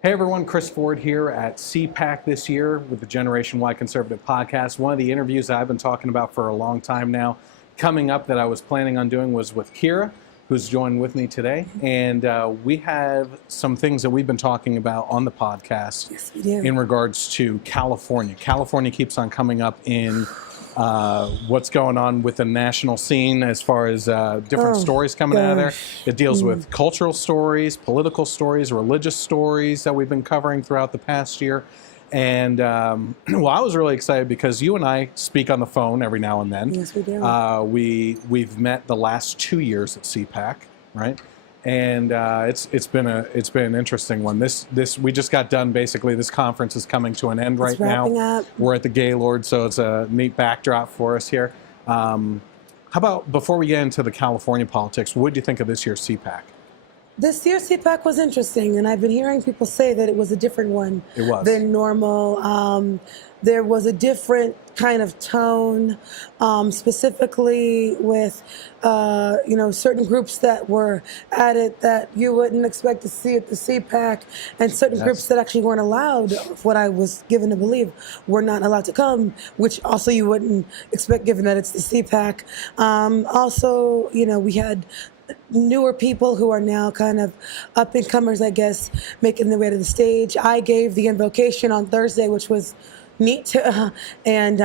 Hey everyone, Chris Ford here at CPAC this year with the Generation Y Conservative Podcast. One of the interviews that I've been talking about for a long time now, coming up that I was planning on doing was with Kira, who's joined with me today. And we have some things that we've been talking about on the podcast. Yes, we do. In regards to California. California keeps on coming up in what's going on with the national scene as far as different stories coming out of there. It deals with cultural stories, political stories, religious stories that we've been covering throughout the past year. And well, I was really excited because you and I speak on the phone every now and then. Yes, we do. We've met the last 2 years at CPAC, right? And it's been an interesting one. This we just got done. Basically, this conference is coming to an end right now. Up. We're at the Gaylord, so it's a neat backdrop for us here. How about before we get into the California politics, what do you think of this year's CPAC? This year's CPAC was interesting, and I've been hearing people say that it was a different one than normal. There was a different kind of tone, specifically with certain groups that were at it that you wouldn't expect to see at the CPAC, and certain groups that actually weren't allowed, what I was given to believe, were not allowed to come, which also you wouldn't expect given that it's the CPAC. Also, we had newer people who are now kind of up-and-comers, I guess, making their way to the stage. I gave the invocation on Thursday, which was neat and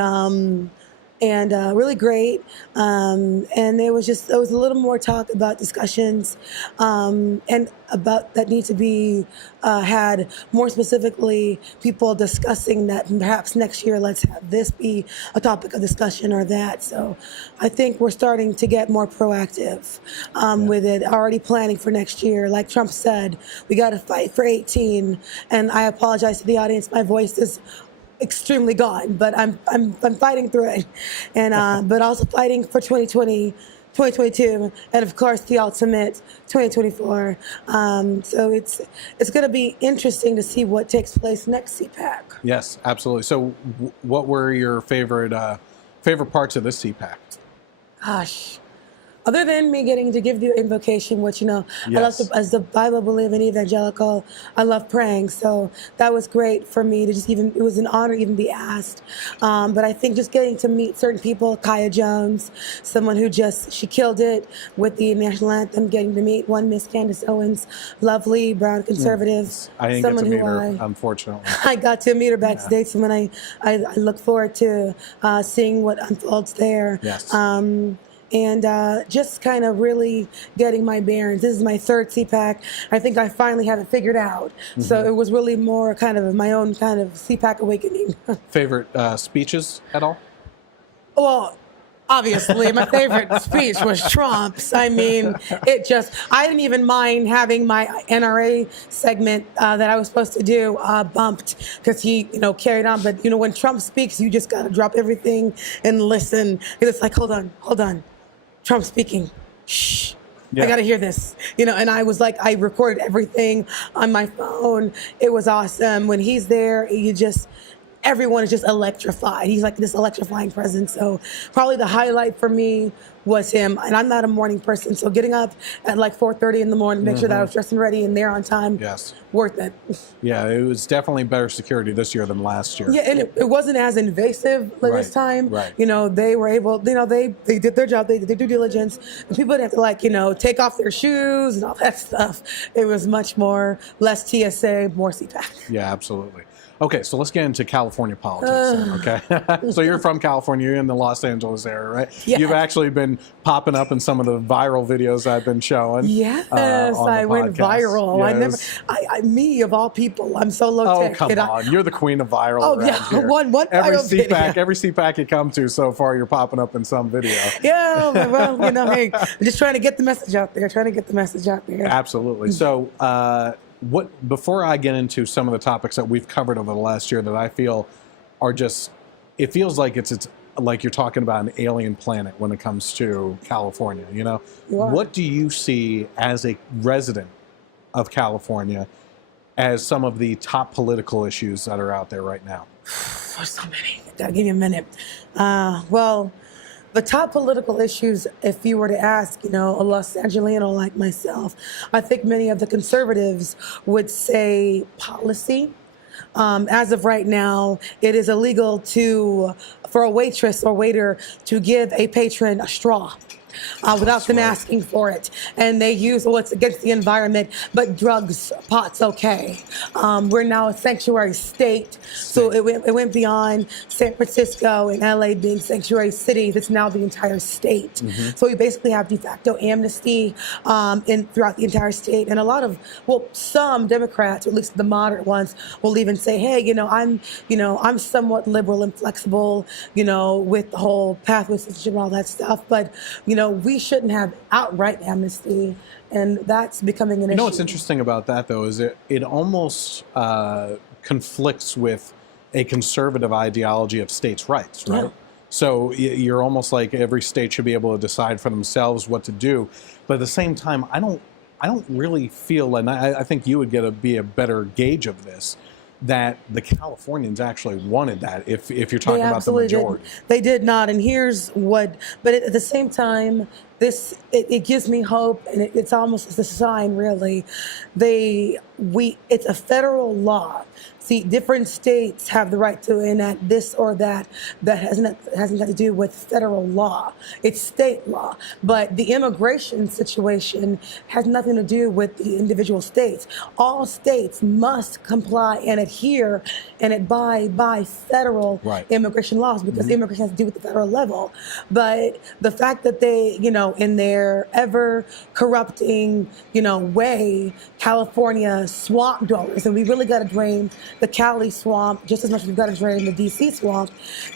really great. And there was a little more talk about discussions and about that need to be had. More specifically, people discussing that perhaps next year, let's have this be a topic of discussion or that. So I think we're starting to get more proactive with it, already planning for next year. Like Trump said, we got to fight for 18. And I apologize to the audience. My voice is extremely gone, but I'm fighting through it, and but also fighting for 2020, 2022, and of course the ultimate 2024. So it's going to be interesting to see what takes place next CPAC. Yes, absolutely. So, what were your favorite parts of this CPAC? Gosh. Other than me getting to give the invocation, which, I love as the Bible-believing evangelical, I love praying. So that was great for me to it was an honor to even be asked. But I think just getting to meet certain people, Kaya Jones, someone who she killed it with the national anthem, getting to meet one Miss Candace Owens, lovely brown conservative. I didn't get to meet her, unfortunately. I got to meet her backstage, someone I look forward to seeing what unfolds there. Yes. And just kind of really getting my bearings. This is my third CPAC. I think I finally have it figured out. Mm-hmm. So it was really more kind of my own kind of CPAC awakening. Favorite speeches at all? Well, obviously, my favorite speech was Trump's. I mean, I didn't even mind having my NRA segment that I was supposed to do bumped because he, carried on. But, when Trump speaks, you just got to drop everything and listen. It's like, hold on. Trump speaking. Shh. Yeah. I got to hear this. And I was like, I recorded everything on my phone. It was awesome. When he's there, everyone is just electrified. He's like this electrifying presence. So probably the highlight for me was him. And I'm not a morning person, so getting up at like 4:30 in the morning, make sure that I was dressed and ready and there on time, worth it. Yeah, it was definitely better security this year than last year. Yeah, and it wasn't as invasive this time. Right. They were able, they did their job, they did their due diligence, and people didn't have to take off their shoes and all that stuff. It was much more, less TSA, more CPAC. Yeah, absolutely. Okay, so let's get into California politics. Okay, so you're from California, you're in the Los Angeles area, right? Yes. You've actually been popping up in some of the viral videos I've been showing. Yes, I went viral. Yeah, me of all people, I'm so low tech. Oh, come on, you're the queen of viral. Oh yeah, here. one every viral video. Every CPAC you come to so far, you're popping up in some video. Yeah, well, hey, I'm just trying to get the message out there. Absolutely. So. Before I get into some of the topics that we've covered over the last year that I feel are it feels like it's like you're talking about an alien planet when it comes to California, What do you see as a resident of California as some of the top political issues that are out there right now? There's so many. I'll give you a minute. Well, The top political issues, if you were to ask, a Los Angelino like myself, I think many of the conservatives would say policy. As of right now, it is illegal for a waitress or waiter to give a patron a straw. Without them asking for it. And they use, it's against the environment, but drugs, pot's okay. We're now a sanctuary state. So it went beyond San Francisco and LA being sanctuary cities. It's now the entire state. So we basically have de facto amnesty throughout the entire state. And some Democrats, or at least the moderate ones, will even say, hey, I'm somewhat liberal and flexible, with the whole pathway system and all that stuff. But, we shouldn't have outright amnesty, and that's becoming an issue. You know what's interesting about that, though, is it almost conflicts with a conservative ideology of states' rights, right? Yeah. So you're almost like every state should be able to decide for themselves what to do, but at the same time, I don't really feel, and I think you would be a better gauge of this, that the Californians actually wanted that, if you're talking about the majority. They did not, and here's what, but at the same time, it gives me hope, and it's almost a sign, really. It's a federal law. See, different states have the right to enact this or that hasn't got to do with federal law. It's state law. But the immigration situation has nothing to do with the individual states. All states must comply and adhere and abide by federal immigration laws, because immigration has to do with the federal level. But the fact that they, in their ever corrupting, way, California swamp dwellers, and we really got to drain the Cali swamp just as much as we've got to drain the DC swamp.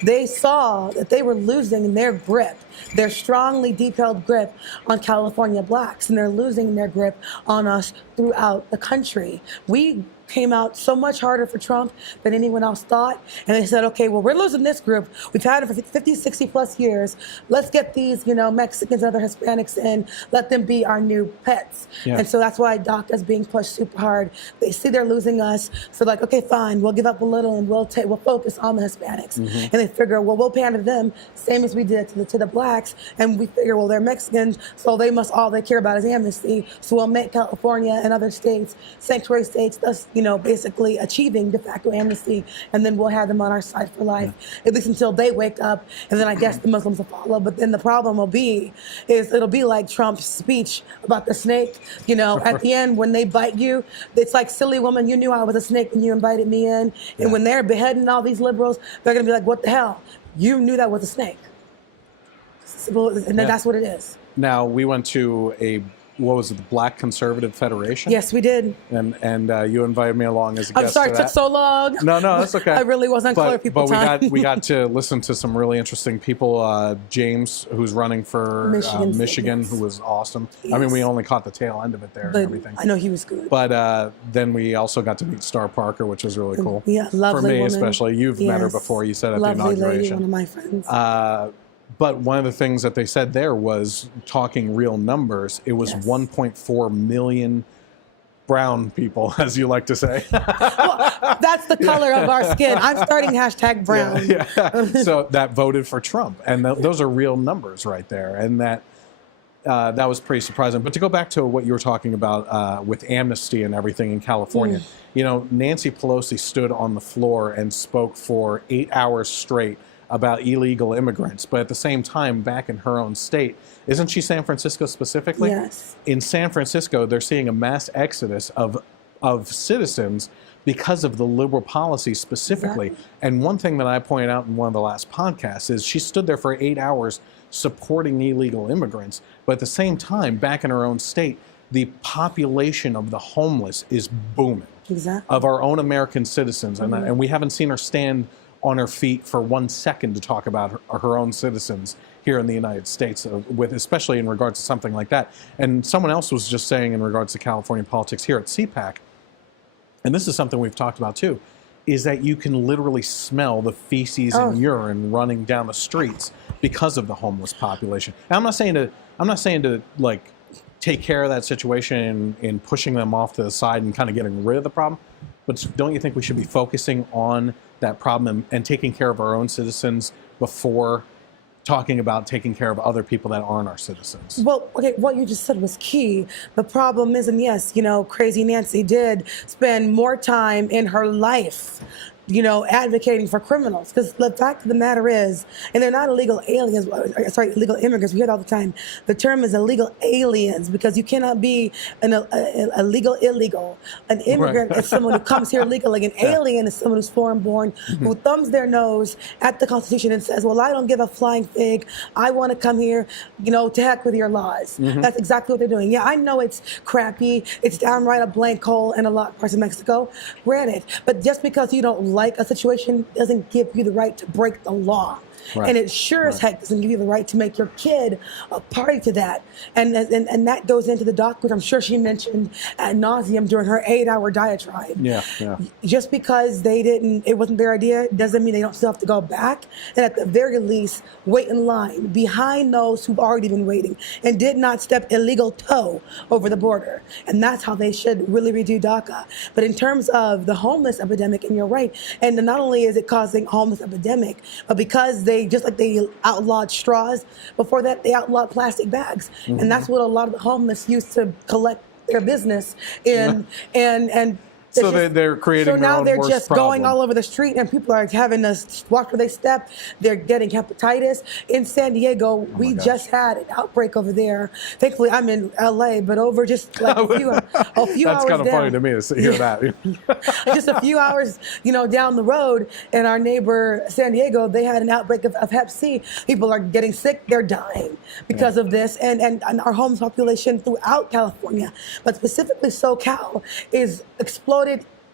They saw that they were losing their grip, their strongly deep-held grip on California blacks, and they're losing their grip on us throughout the country. We came out so much harder for Trump than anyone else thought. And they said, okay, well, we're losing this group. We've had it for 50, 60 plus years. Let's get these, Mexicans and other Hispanics in, let them be our new pets. Yeah. And so that's why DACA is being pushed super hard. They see they're losing us. So like, okay, fine, we'll give up a little and we'll focus on the Hispanics. And they figure, well, we'll pander them, same as we did to the blacks. And we figure, well, they're Mexicans, so all they care about is amnesty. So we'll make California and other states sanctuary states, thus, basically achieving de facto amnesty, and then we'll have them on our side for life, at least until they wake up, and then I guess the Muslims will follow. But then the problem it'll be like Trump's speech about the snake. At the end, when they bite you, it's like, silly woman, you knew I was a snake when you invited me in. And when they're beheading all these liberals, they're going to be like, what the hell? You knew that was a snake. And that's what it is. Now, we went to what was it, the Black Conservative Federation? Yes, we did. And you invited me along as a guest. I'm sorry it took so long. No, that's okay. I really wasn't clear people time. But we got to listen to some really interesting people. James, who's running for Michigan, who was awesome. Yes. I mean, we only caught the tail end of it there and everything. I know he was good. But then we also got to meet Star Parker, which was really cool. Yeah, lovely for me woman. Especially. You've met her before. You said at the inauguration. Lovely lady, one of my friends. But one of the things that they said there was, talking real numbers, it was 1.4 million brown people, as you like to say. Well, that's the color of our skin. I'm starting #brown. Yeah. So that voted for Trump. And those are real numbers right there. And that was pretty surprising. But to go back to what you were talking about with amnesty and everything in California, Nancy Pelosi stood on the floor and spoke for 8 hours straight about illegal immigrants, but at the same time, back in her own state, isn't she San Francisco specifically? Yes. In San Francisco, they're seeing a mass exodus of citizens because of the liberal policy specifically. Exactly. And one thing that I pointed out in one of the last podcasts is she stood there for 8 hours supporting illegal immigrants, but at the same time, back in her own state, the population of the homeless is booming. Exactly. Of our own American citizens, and we haven't seen her stand on her feet for 1 second to talk about her own citizens here in the United States, especially in regards to something like that. And someone else was just saying in regards to California politics here at CPAC, and this is something we've talked about too, is that you can literally smell the feces and urine running down the streets because of the homeless population. And I'm not saying to like take care of that situation in pushing them off to the side and kind of getting rid of the problem, but don't you think we should be focusing on that problem and taking care of our own citizens before talking about taking care of other people that aren't our citizens. Well, okay, what you just said was key. The problem is, and yes, Crazy Nancy did spend more time in her life advocating for criminals. Because the fact of the matter is, and they're not illegal aliens, illegal immigrants. We hear it all the time. The term is illegal aliens because you cannot be a legal illegal. An immigrant is someone who comes here legally. An alien is someone who's foreign born, who thumbs their nose at the Constitution and says, well, I don't give a flying fig. I want to come here, to heck with your laws. That's exactly what they're doing. Yeah, I know it's crappy. It's downright a blank hole in a lot of parts of Mexico. Granted, but just because you don't like a situation doesn't give you the right to break the law. Right. And it sure as heck doesn't give you the right to make your kid a party to that. And that goes into the doc, which I'm sure she mentioned ad nauseum during her 8-hour diatribe. Yeah. Just because it wasn't their idea, doesn't mean they don't still have to go back. And at the very least, wait in line behind those who've already been waiting and did not step illegal toe over the border. And that's how they should really redo DACA. But in terms of the homeless epidemic, and you're right, and not only is it causing a homeless epidemic, but because just like they outlawed straws, before that they outlawed plastic bags. And that's what a lot of the homeless used to collect their business in. And so they're creating so now their own they're worst just problem. going all over the street, and people are having to watch where they step. They're getting hepatitis. In San Diego, we just had an outbreak over there. Thankfully, I'm in LA, but over just like a few That's hours kind of down, funny to me to hear that. just a few hours, down the road, in our neighbor San Diego, they had an outbreak of Hep C. People are getting sick; they're dying because of this, and our homeless population throughout California, but specifically SoCal, is exploding.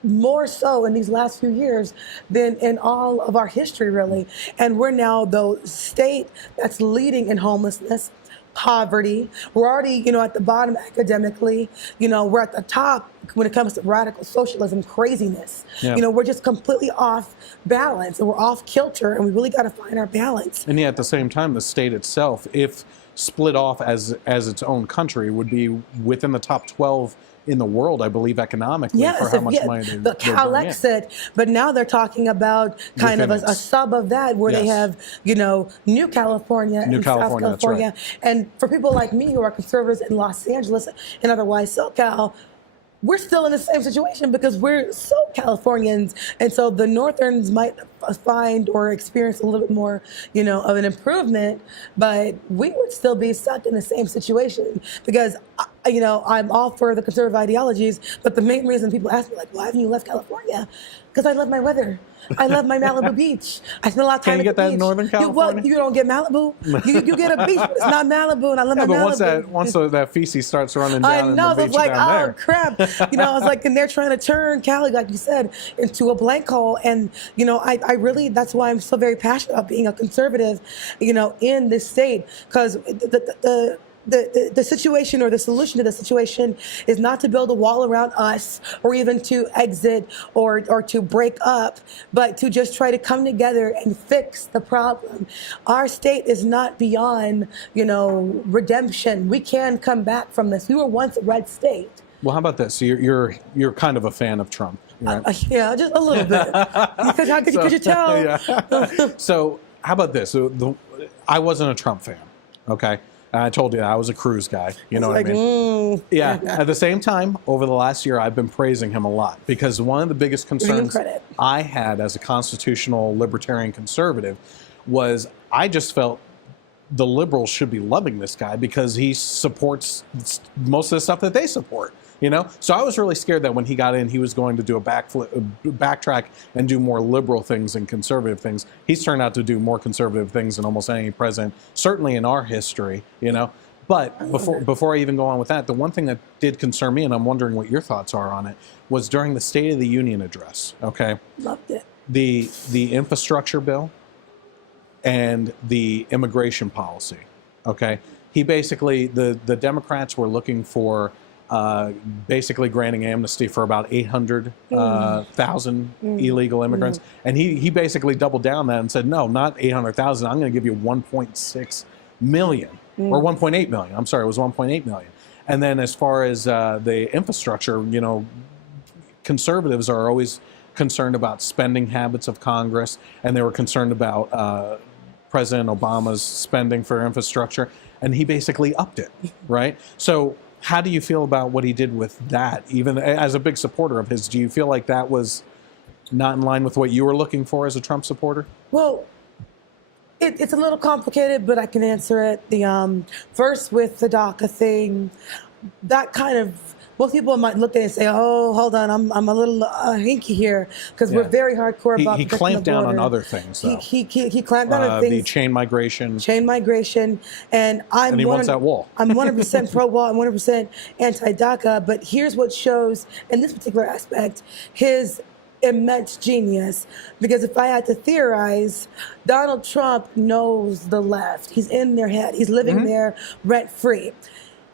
More so in these last few years than in all of our history, really. And we're now the state that's leading in homelessness, poverty. We're already, at the bottom academically. We're at the top when it comes to radical socialism craziness. Yeah. We're just completely off balance, and we're off kilter, and we really got to find our balance. And yet at the same time, the state itself, if split off as its own country, would be within the top 12 in the world, I believe, economically, for how much money they the Cal exit, but now they're talking about kind of a sub of that, where they have, New California and South California. Right. And for people like me who are conservatives in Los Angeles and otherwise SoCal, we're still in the same situation because we're so Californians. And so the Northerns might find or experience a little bit more, of an improvement, but we would still be stuck in the same situation because, I'm all for the conservative ideologies, but the main reason people ask me, why haven't you left California? Because I love my weather. I love my Malibu beach. I spend a lot of time at the beach. Can you get that in Northern California? You don't get Malibu. You get a beach, but it's not Malibu, and I love my Malibu. Once that feces starts running down, I know, in the it's beach down there. crap. I was like, and they're trying to turn Cali, like you said, into a blank hole. And I really, that's why I'm so very passionate about being a conservative, in this state, because the situation or the solution to the situation is not to build a wall around us or even to exit or to break up, but to just try to come together and fix the problem. Our state is not beyond, redemption. We can come back from this. We were once a red state. Well, how about this? So you're kind of a fan of Trump, right? Yeah, just a little bit. Because how could you tell? Yeah. So how about this? I wasn't a Trump fan, okay? I told you I was a Cruz guy. You know what I mean? Yeah. At the same time, over the last year, I've been praising him a lot because one of the biggest concerns I had as a constitutional libertarian conservative was I just felt the liberals should be loving this guy because he supports most of the stuff that they support. So I was really scared that when he got in, he was going to do a backtrack and do more liberal things and conservative things. He's turned out to do more conservative things than almost any president, certainly in our history, But before I even go on with that, the one thing that did concern me, and I'm wondering what your thoughts are on it, was during the State of the Union address, okay? Loved it. The infrastructure bill and the immigration policy, okay? He basically, the Democrats were looking for basically granting amnesty for about 800,000 illegal immigrants. And he basically doubled down that and said, no, not 800,000. I'm going to give you 1.6 million or 1.8 million. I'm sorry, it was 1.8 million. And then as far as the infrastructure, conservatives are always concerned about spending habits of Congress, and they were concerned about President Obama's spending for infrastructure, and he basically upped it, right? So how do you feel about what he did with that? Even as a big supporter of his, do you feel like that was not in line with what you were looking for as a Trump supporter? Well, it's a little complicated, but I can answer it. The first with the DACA thing, that kind of, most people might look at it and say, "Oh, hold on, I'm a little hinky here," because we're very hardcore about. He clamped down on other things, though. He clamped down on things. The chain migration, and he wants that wall. I'm 100% pro wall. I'm 100% anti DACA. But here's what shows in this particular aspect his immense genius, because if I had to theorize, Donald Trump knows the left. He's in their head. He's living there rent free.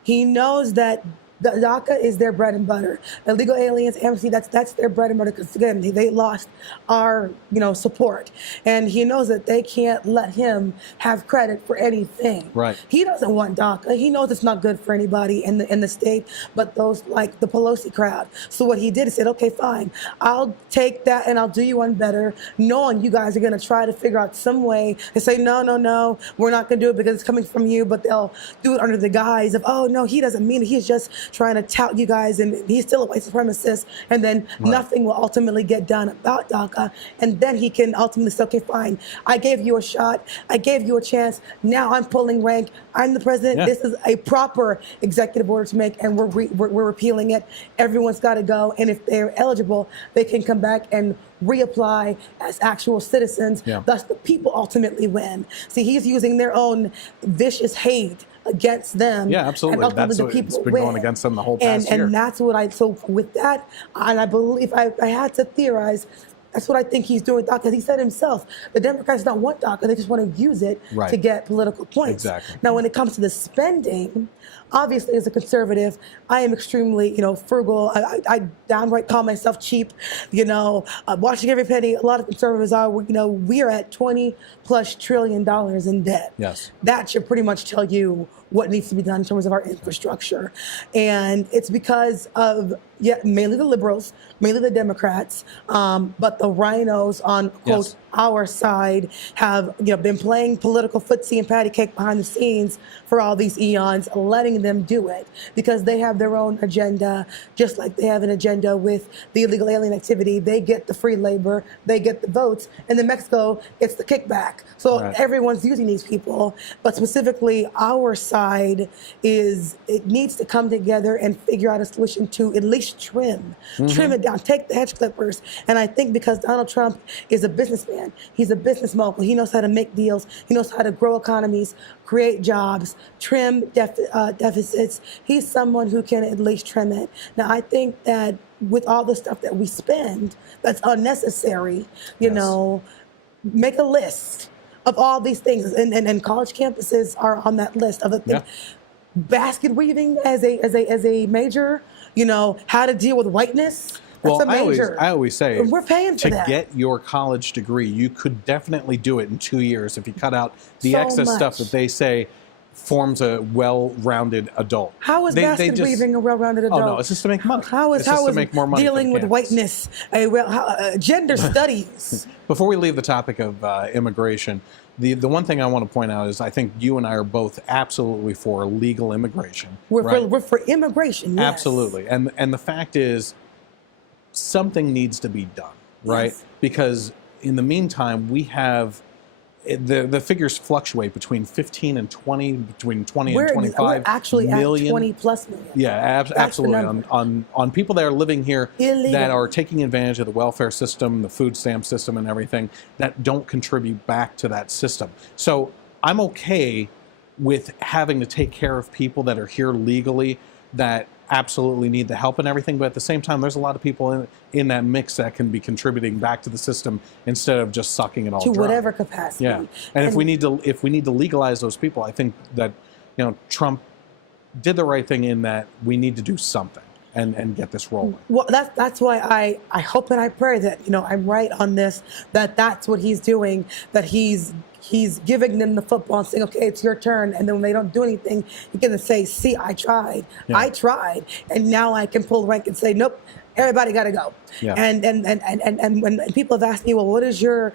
He knows that the DACA is their bread and butter. Illegal aliens, amnesty, that's their bread and butter, because again, they lost our support. And he knows that they can't let him have credit for anything. Right. He doesn't want DACA. He knows it's not good for anybody in the state, but those like the Pelosi crowd. So what he did is said, okay, fine, I'll take that and I'll do you one better, knowing you guys are gonna try to figure out some way to say, no, we're not gonna do it because it's coming from you, but they'll do it under the guise of, oh no, he doesn't mean it. He's just trying to tout you guys, and he's still a white supremacist, and then nothing will ultimately get done about DACA, and then he can ultimately say, okay, fine, I gave you a shot, I gave you a chance, now I'm pulling rank, I'm the president, this is a proper executive order to make, and we're repealing it, everyone's got to go, and if they're eligible, they can come back and reapply as actual citizens, thus the people ultimately win. See, he's using their own vicious hate against them. Yeah, absolutely. That's what it's been going against them the whole past year. And that's what so with that, and I believe I had to theorize, that's what I think he's doing, because he said himself, the Democrats don't want DACA, they just want to use it to get political points. Exactly. Now, when it comes to the spending, obviously, as a conservative, I am extremely, frugal. I downright call myself cheap. Watching every penny. A lot of conservatives are. We are at $20+ trillion in debt. Yes. That should pretty much tell you what needs to be done in terms of our infrastructure, and it's because of mainly the liberals, mainly the Democrats, but the rhinos on quote our side have been playing political footsie and patty cake behind the scenes for all these eons, letting them do it because they have their own agenda, just like they have an agenda with the illegal alien activity. They get the free labor, they get the votes, and then Mexico gets the kickback. So everyone's using these people, but specifically our side it needs to come together and figure out a solution to at least trim it down, take the hedge clippers. And I think because Donald Trump is a businessman, he's a business mogul, he knows how to make deals, he knows how to grow economies, create jobs, trim deficits. He's someone who can at least trim it. Now, I think that with all the stuff that we spend that's unnecessary, make a list of all these things, and college campuses are on that list of the things. Basket weaving as a major, how to deal with whiteness. That's a major. I always say, we're paying for that. To get your college degree, you could definitely do it in 2 years if you cut out the excess stuff that they say forms a well-rounded adult. How is basket weaving a well-rounded adult? Oh no, it's just to make money. How is to make more money dealing with whiteness, gender studies? Before we leave the topic of immigration, the one thing I want to point out is I think you and I are both absolutely for legal immigration. We're for immigration, yes. Absolutely. And the fact is, something needs to be done, right? Yes. Because in the meantime, we have the figures fluctuate between 15 and 20, between 20 and 25 we're actually million. At 20+ million. Yeah, absolutely. On people that are living here that are taking advantage of the welfare system, the food stamp system, and everything that don't contribute back to that system. So I'm okay with having to take care of people that are here legally that absolutely need the help and everything, but at the same time, there's a lot of people in that mix that can be contributing back to the system instead of just sucking it all dry. To whatever capacity. Yeah, and if we need to legalize those people, I think that Trump did the right thing in that we need to do something and get this rolling. Well, that's why I hope and I pray that I'm right on this. That's what he's doing. That he's giving them the football and saying, okay, it's your turn. And then when they don't do anything, you're going to say, see, I tried. I tried. And now I can pull rank and say, nope. everybody got to go. Yeah. And when people have asked me, well, what is your,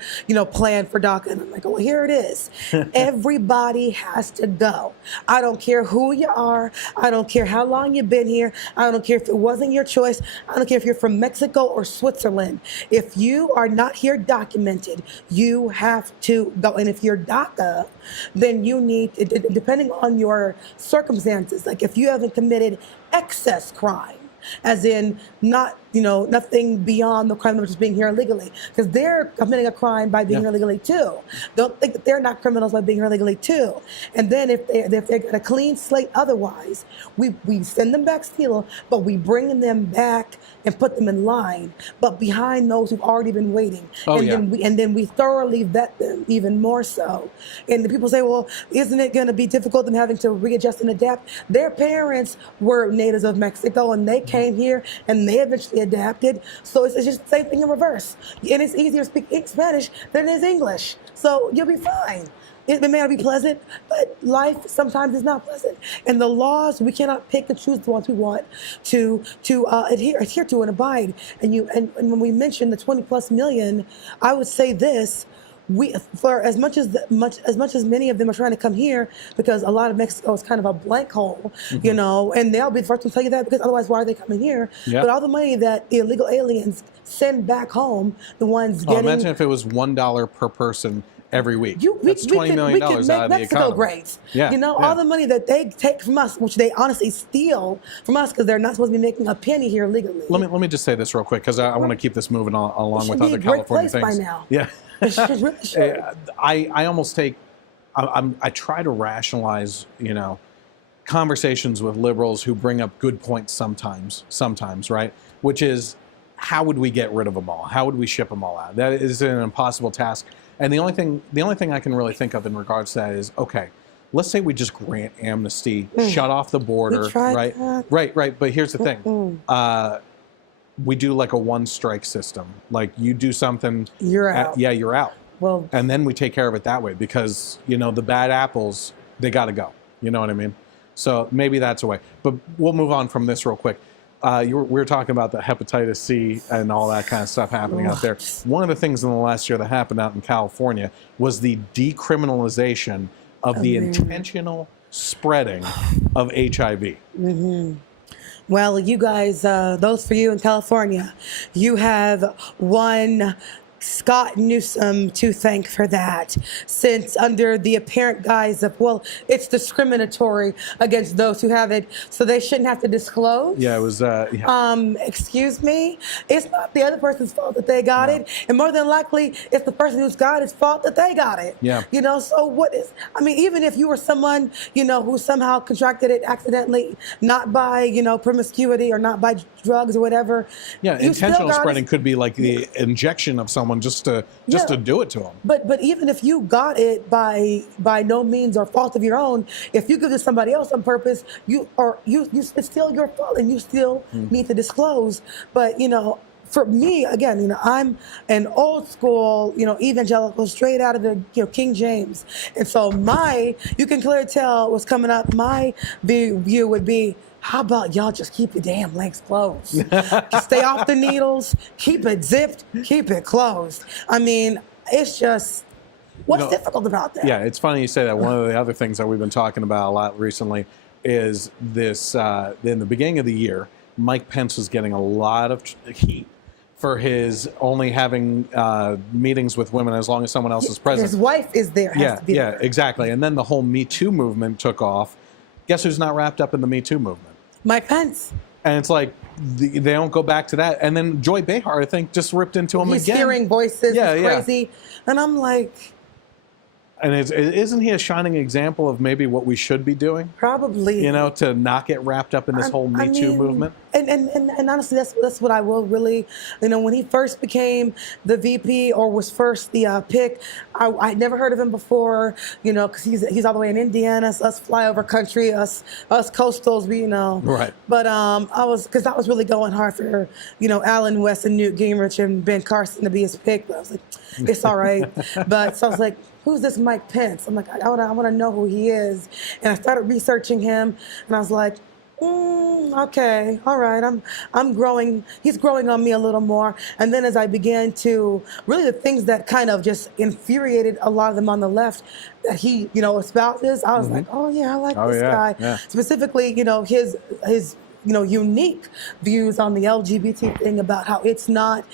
plan for DACA? And I'm like, well, here it is. Everybody has to go. I don't care who you are. I don't care how long you've been here. I don't care if it wasn't your choice. I don't care if you're from Mexico or Switzerland. If you are not here documented, you have to go. And if you're DACA, then you need, depending on your circumstances, like if you haven't committed excess crime, as in nothing beyond the crime of just being here illegally, because they're committing a crime by being here illegally too. Don't think that they're not criminals by being here illegally too. And then if they got a clean slate otherwise, we send them back still, but we bring them back and put them in line, but behind those who've already been waiting. Then we thoroughly vet them even more so. And the people say, well, isn't it going to be difficult them having to readjust and adapt? Their parents were natives of Mexico and they came here and they eventually adapted. So it's just the same thing in reverse. And it's easier to speak Spanish than it is English. So you'll be fine. It may not be pleasant, but life sometimes is not pleasant. And the laws, we cannot pick and choose the ones we want to adhere to and abide. And when we mention the 20 plus million, I would say this. For as much as many of them are trying to come here, because a lot of Mexico is kind of a blank hole, and they'll be the first to tell you that, because otherwise why are they coming here? Yeah. But all the money that the illegal aliens send back home, the ones getting... imagine if it was $1 per person every week. That's $20 million out of the Mexico economy. Great. All the money that they take from us, which they honestly steal from us because they're not supposed to be making a penny here legally. Let me just say this real quick, because I want to keep this moving along with other California things. By now. Yeah. Really sure. I almost take, I try to rationalize, conversations with liberals who bring up good points sometimes, right? Which is, how would we get rid of them all? How would we ship them all out? That is an impossible task. And the only thing I can really think of in regards to that is, okay, let's say we just grant amnesty, shut off the border, right? That. Right. But here's the thing. We do like a one-strike system. Like you do something, you're out. You're out. Well, and then we take care of it that way, because the bad apples, they got to go. You know what I mean? So maybe that's a way. But we'll move on from this real quick. We were talking about the hepatitis C and all that kind of stuff happening out there. One of the things in the last year that happened out in California was the decriminalization of the intentional spreading of HIV. Well, you guys, those for you in California, you have one Scott Newsom to thank for that, since under the apparent guise of, well, it's discriminatory against those who have it, so they shouldn't have to disclose. Yeah, it was, excuse me? It's not the other person's fault that they got it, and more than likely, it's the person who's got it's fault that they got it. Yeah. So what is, even if you were someone, who somehow contracted it accidentally, not by, promiscuity or not by drugs or whatever. Yeah, intentional spreading could be like the injection of someone just to do it to them. But even if you got it by no means or fault of your own, if you give it to somebody else on purpose, it's still your fault, and you still need to disclose. But for me, again, I'm an old school, evangelical, straight out of the King James, and so you can clearly tell what's coming up. My view would be, how about y'all just keep your damn legs closed? Stay off the needles, keep it zipped, keep it closed. It's just, what's difficult about that? Yeah, it's funny you say that. One of the other things that we've been talking about a lot recently is this, in the beginning of the year, Mike Pence was getting a lot of heat for his only having meetings with women as long as someone else is present. His wife is there. Yeah, exactly. And then the whole Me Too movement took off. Guess who's not wrapped up in the Me Too movement? Mike Pence. And it's like, they don't go back to that. And then Joy Behar, I think, just ripped into him again. He's hearing voices. Yeah, crazy. And I'm like... And isn't he a shining example of maybe what we should be doing? Probably. To not get wrapped up in this whole Me Too movement? And honestly, that's what I will really, when he first became the VP or was first the pick, I'd never heard of him before, because he's all the way in Indiana, us flyover country, us coastals, Right. But because I was really going hard for, Alan West and Newt Gingrich and Ben Carson to be his pick. But I was like, it's all right. But so I was like, who's this Mike Pence? I'm like, I want to know who he is. And I started researching him, and I was like, Okay, all right. I'm growing. He's growing on me a little more. And then as I began to really the things that kind of just infuriated a lot of them on the left that he, espouses, I was like, oh yeah, I like Oh this yeah, guy. yeah. Specifically, his unique views on the LGBT thing about how it's not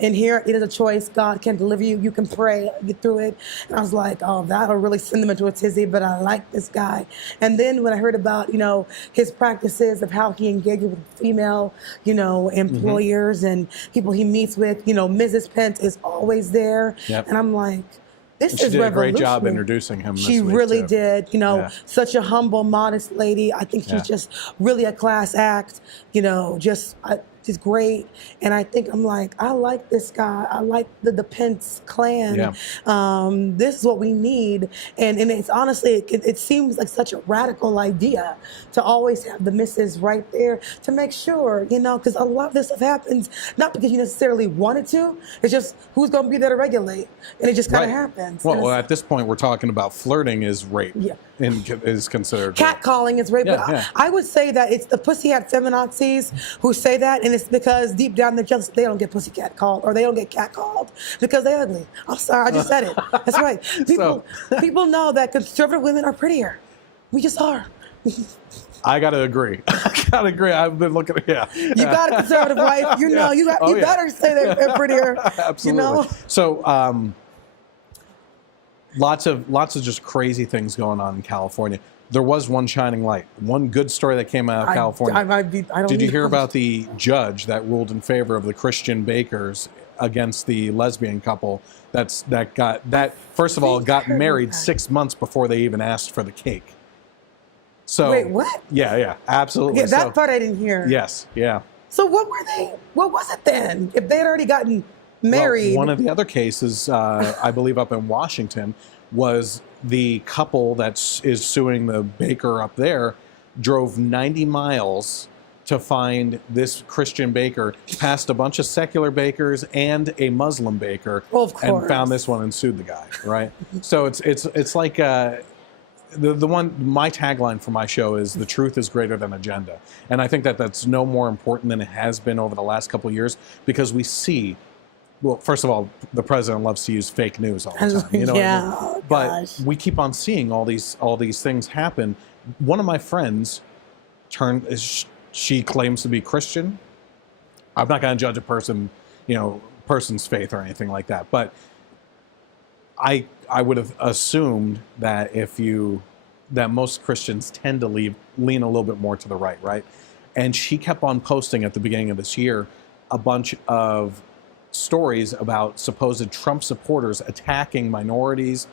inherent. It is a choice. God can deliver you. You can pray, get through it. And I was like, oh, that'll really send them into a tizzy, but I like this guy. And then when I heard about, his practices of how he engages with female, employers and people he meets with, Mrs. Pence is always there. Yep. And I'm like, this she is did a great revolutionary. job introducing him. She this week really too. did. Yeah. Such a humble, modest lady. I think she's just really a class act. She's great. And I think I'm like, I like this guy. I like the Pence clan. Yeah. This is what we need. And it's honestly, it seems like such a radical idea to always have the missus right there to make sure, because a lot of this stuff happens not because you necessarily wanted to. It's just who's going to be there to regulate. And it just kind of happens. Well, at this point, we're talking about flirting is rape. Yeah. And is considered catcalling is rape. Yeah, but yeah. I would say that it's the pussycat feminazis who say that, and it's because deep down they're jealous they don't get pussycat called or they don't get catcalled because they're ugly. I'm sorry, I just said it. That's right. People know that conservative women are prettier. We just are. I gotta agree. I've been looking at You got a conservative wife. You better say they're prettier. Absolutely. So. Lots of just crazy things going on in California. There was one shining light, one good story that came out of California. Did you hear about the judge that ruled in favor of the Christian bakers against the lesbian couple that first of all got married 6 months before they even asked for the cake? So wait, what? Yeah, absolutely. Yeah, that part I didn't hear. Yes, yeah. So what were they? What was it then? If they had already gotten married. Well, one of the other cases, I believe up in Washington, was the couple that is suing the baker up there drove 90 miles to find this Christian baker, passed a bunch of secular bakers and a Muslim baker, and found this one and sued the guy, right? So it's like the one, my tagline for my show is the truth is greater than agenda. And I think that's no more important than it has been over the last couple of years because we see. Well, first of all, the president loves to use fake news all the time. You know yeah, what I mean? oh, But we keep on seeing all these things happen. One of my friends she claims to be Christian. I'm not going to judge a person's faith or anything like that. But I would have assumed that that most Christians tend to lean a little bit more to the right? And she kept on posting at the beginning of this year a bunch of stories about supposed Trump supporters attacking minorities,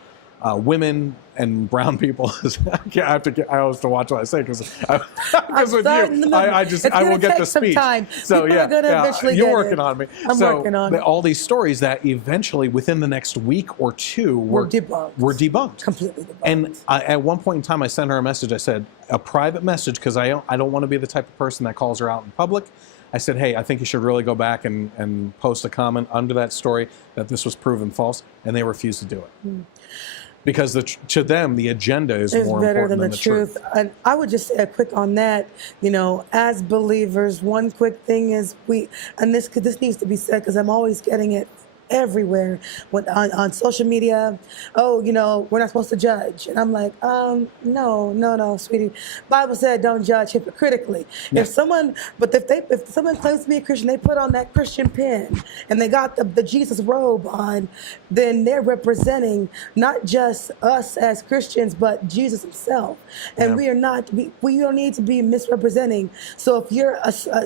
women, and brown people. I have to watch what I say because with you, I will get the speech. So you're working on me. I'm working on it. All these stories that eventually, within the next week or two, were debunked. Completely debunked. And at one point in time, I sent her a message. I said a private message because I don't want to be the type of person that calls her out in public. I said, hey, I think you should really go back and post a comment under that story that this was proven false, and they refused to do it. Because to them, the agenda is more better important than the truth. And I would just say quick on that, as believers, one quick thing is this needs to be said because I'm always getting it everywhere on social media. Oh, we're not supposed to judge. And I'm like, no, sweetie. Bible said don't judge hypocritically. Yeah. If someone claims to be a Christian, they put on that Christian pin and they got the Jesus robe on, then they're representing not just us as Christians, but Jesus himself. And we don't need to be misrepresenting. So if you're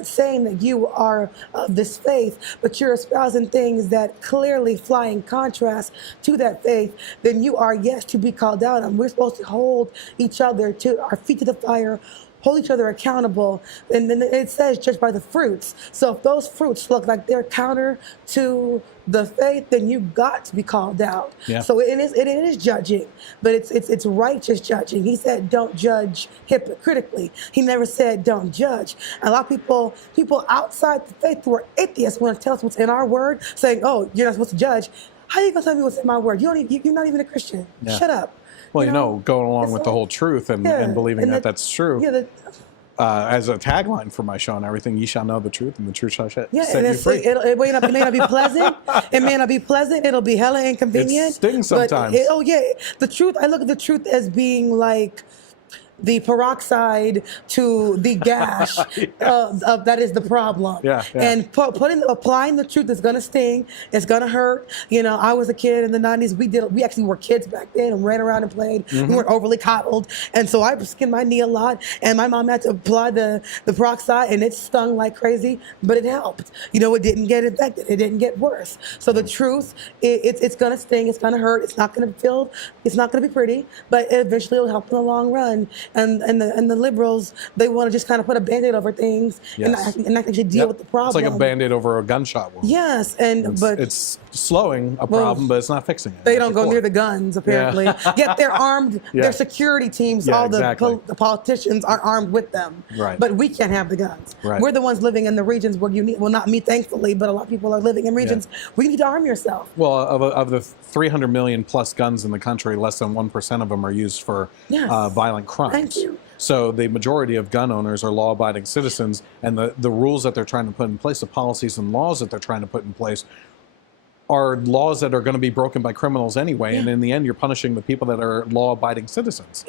saying that you are of this faith, but you're espousing things that clearly fly in contrast to that faith, then you are, yes, to be called out. And we're supposed to hold each other to our feet to the fire, hold each other accountable. And then it says, judge by the fruits. So if those fruits look like they're counter to the faith, then you got to be called out. Yeah. So it is judging, but it's righteous judging. He said, don't judge hypocritically. He never said, don't judge. A lot of people outside the faith who are atheists want to tell us what's in our word, saying, oh, you're not supposed to judge. How are you going to tell me what's in my word? You're not even a Christian. Yeah. Shut up. Well, going along with the whole truth and believing that's true. as a tagline for my show and everything, you shall know the truth, and the truth shall set Yeah, you and free. it may not be pleasant. It may not be pleasant. It'll be hella inconvenient. It stings sometimes. The truth. I look at the truth as being like the peroxide to the gash. That is the problem. Yeah. And applying the truth is gonna sting. It's gonna hurt. You know, I was a kid in the 90s. We actually were kids back then and ran around and played. We weren't overly coddled, and so I skinned my knee a lot. And my mom had to apply the peroxide, and it stung like crazy, but it helped. You know, it didn't get infected. It didn't get worse. So the truth, it's gonna sting. It's gonna hurt. It's not gonna feel. It's not gonna be pretty, but eventually it'll help in the long run. And the liberals, they want to just kind of put a Band-Aid over things and not actually deal with the problem. It's like a Band-Aid over a gunshot wound. Yes, but it's slowing a problem, but it's not fixing it. They don't go near the guns, apparently. Yet they're armed. Their security teams, the politicians are armed with them. Right. But we can't have the guns. Right. We're the ones living in the regions where you need, well, not me, thankfully, but a lot of people are living in regions where you need to arm yourself. Well, of the 300 million plus guns in the country, less than 1% of them are used for violent crimes. Thank you. So the majority of gun owners are law-abiding citizens, and the rules that they're trying to put in place, the policies and laws that they're trying to put in place, are laws that are going to be broken by criminals anyway. And in the end, you're punishing the people that are law-abiding citizens.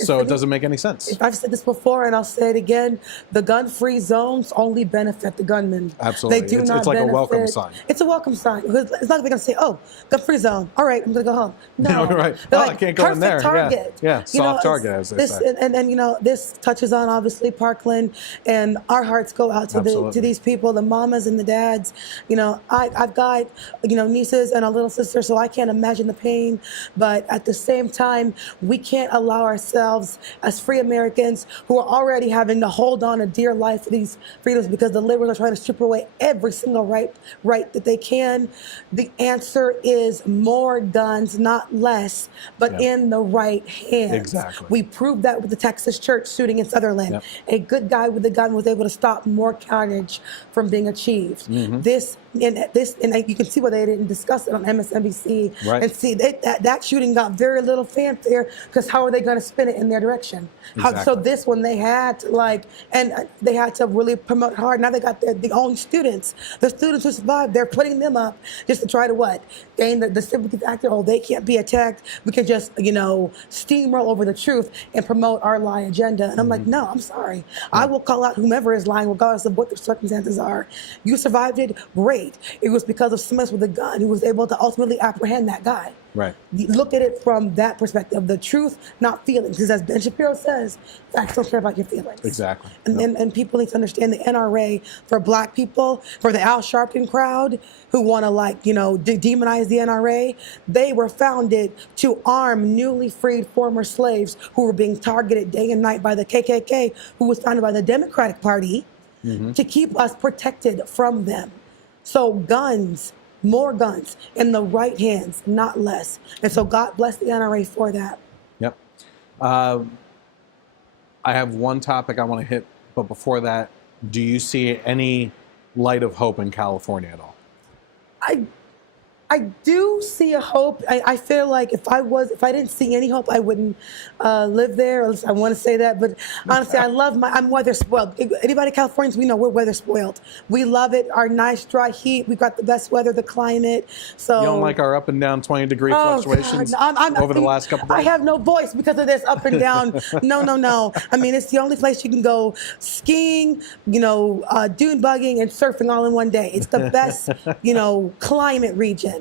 So it doesn't make any sense. I've said this before, and I'll say it again. The gun-free zones only benefit the gunmen. Absolutely. They do it's not like benefit. A welcome sign. It's a welcome sign. Because it's not like they're going to say, oh, gun-free zone. All right, I'm going to go home. No. Right. Like, I can't go in there. Target. Yeah, soft target, as they say. And, you know, this touches on, obviously, Parkland, and our hearts go out to these people, the mamas and the dads. You know, I've got, you know, nieces and a little sister, so I can't imagine the pain. But at the same time, we can't allow ourselves, as free Americans who are already having to hold on a dear life for these freedoms because the liberals are trying to strip away every single right that they can. The answer is more guns, not less, but in the right hands. Exactly. We proved that with the Texas church shooting in Sutherland. A good guy with a gun was able to stop more carnage from being achieved. This, and you can see why they didn't discuss it on MSNBC. Right. And see, that shooting got very little fanfare because how are they going to spin it in their direction? Exactly. So this one they had to they had to really promote hard. Now they got the own students. The students who survived, they're putting them up just to try to gain the sympathy factor. Oh, they can't be attacked. We can just, you know, steamroll over the truth and promote our lie agenda. And I'm like, no, I'm sorry. I will call out whomever is lying regardless of what the circumstances are. You survived it, great. It was because of someone with a gun who was able to ultimately apprehend that guy. Right. Look at it from that perspective. The truth, not feelings. Because as Ben Shapiro says, facts don't care about your feelings. Exactly. And people need to understand the NRA for black people, for the Al Sharpton crowd who want to demonize the NRA, they were founded to arm newly freed former slaves who were being targeted day and night by the KKK, who was founded by the Democratic Party to keep us protected from them. So guns, more guns in the right hands, not less. And so God bless the NRA for that. Yep. I have one topic I want to hit, but before that, do you see any light of hope in California at all? I do see a hope. I feel like if I didn't see any hope, I wouldn't live there. At least I want to say that. But honestly, I'm weather spoiled. Anybody Californians, we know we're weather spoiled. We love it. Our nice dry heat. We've got the best weather, the climate. So you don't like our up and down 20-degree fluctuations over the last couple of days? I have no voice because of this up and down. No. I mean, it's the only place you can go skiing, dune bugging and surfing all in one day. It's the best, climate region.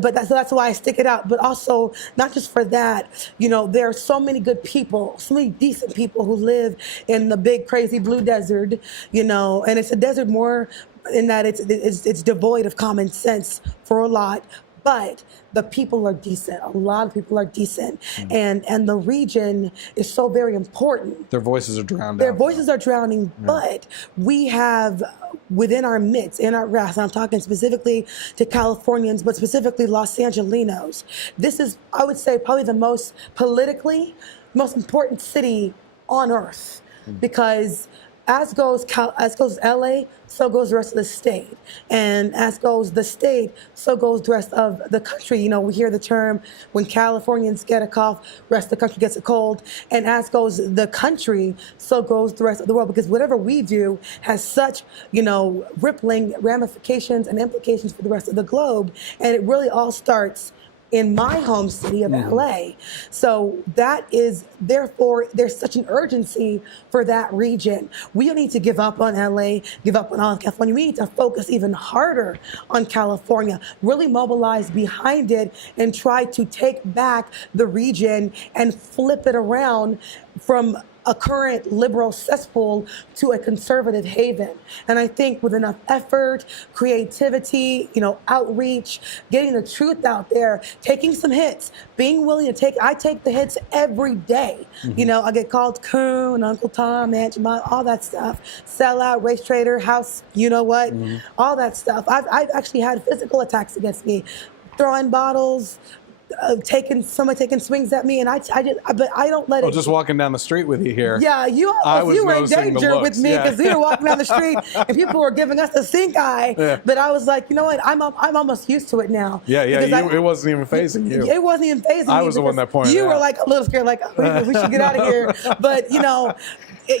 But that's why I stick it out. But also, not just for that, there are so many good people, so many decent people who live in the big, crazy blue desert, and it's a desert more in that it's devoid of common sense for a lot. But the people are decent. A lot of people are decent. And the region is so very important. Their voices are drowned out. Their voices are drowning, but we have within our midst, in our wrath, and I'm talking specifically to Californians, but specifically Los Angelinos. This is, I would say, probably the most important city on earth. Because as goes LA, so goes the rest of the state. And as goes the state, so goes the rest of the country. You know, we hear the term, when Californians get a cough, the rest of the country gets a cold. And as goes the country, so goes the rest of the world. Because whatever we do has such, you know, rippling ramifications and implications for the rest of the globe. And it really all starts in my home city of LA. So that is, therefore, there's such an urgency for that region. We don't need to give up on LA, give up on all of California. We need to focus even harder on California, really mobilize behind it and try to take back the region and flip it around from a current liberal cesspool to a conservative haven. And I think with enough effort, creativity, you know, outreach, getting the truth out there, taking some hits, being willing to I take the hits every day. You know, I get called Coon, Uncle Tom, Aunt Jemima, all that stuff. Sellout, race trader, house, you know what, all that stuff. I've actually had physical attacks against me, throwing bottles, someone taking swings at me, and but I don't let it. Just walking down the street with you here. Yeah, you were in danger with me because we were walking down the street and people were giving us the stink eye. Yeah. But I was like, you know what? I'm almost used to it now. Yeah. It wasn't even phasing you. It wasn't even phasing me. I was the one that pointed. You were like a little scared, like we should get out of here. But you know.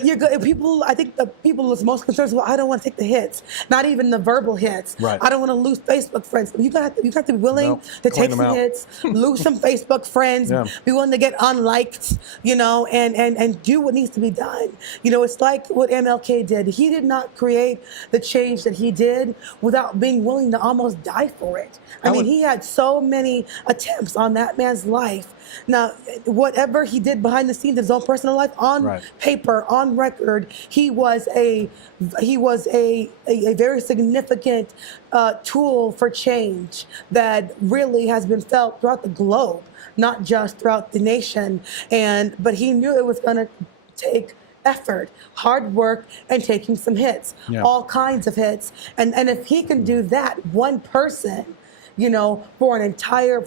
You're good. People, I think the people who's most concerned is, well, I don't want to take the hits, not even the verbal hits. Right. I don't want to lose Facebook friends. You have to be willing to take some hits, lose some Facebook friends, be willing to get unliked, you know, and do what needs to be done. You know, it's like what MLK did. He did not create the change that he did without being willing to almost die for it. I mean, he had so many attempts on that man's life. Now, whatever he did behind the scenes in his own personal life, on paper, on record, he was a very significant tool for change that really has been felt throughout the globe, not just throughout the nation. But he knew it was going to take effort, hard work, and taking some hits, all kinds of hits. And if he can do that, one person, you know, for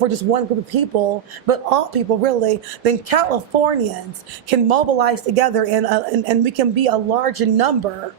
just one group of people, but all people really, then Californians can mobilize together and we can be a larger number,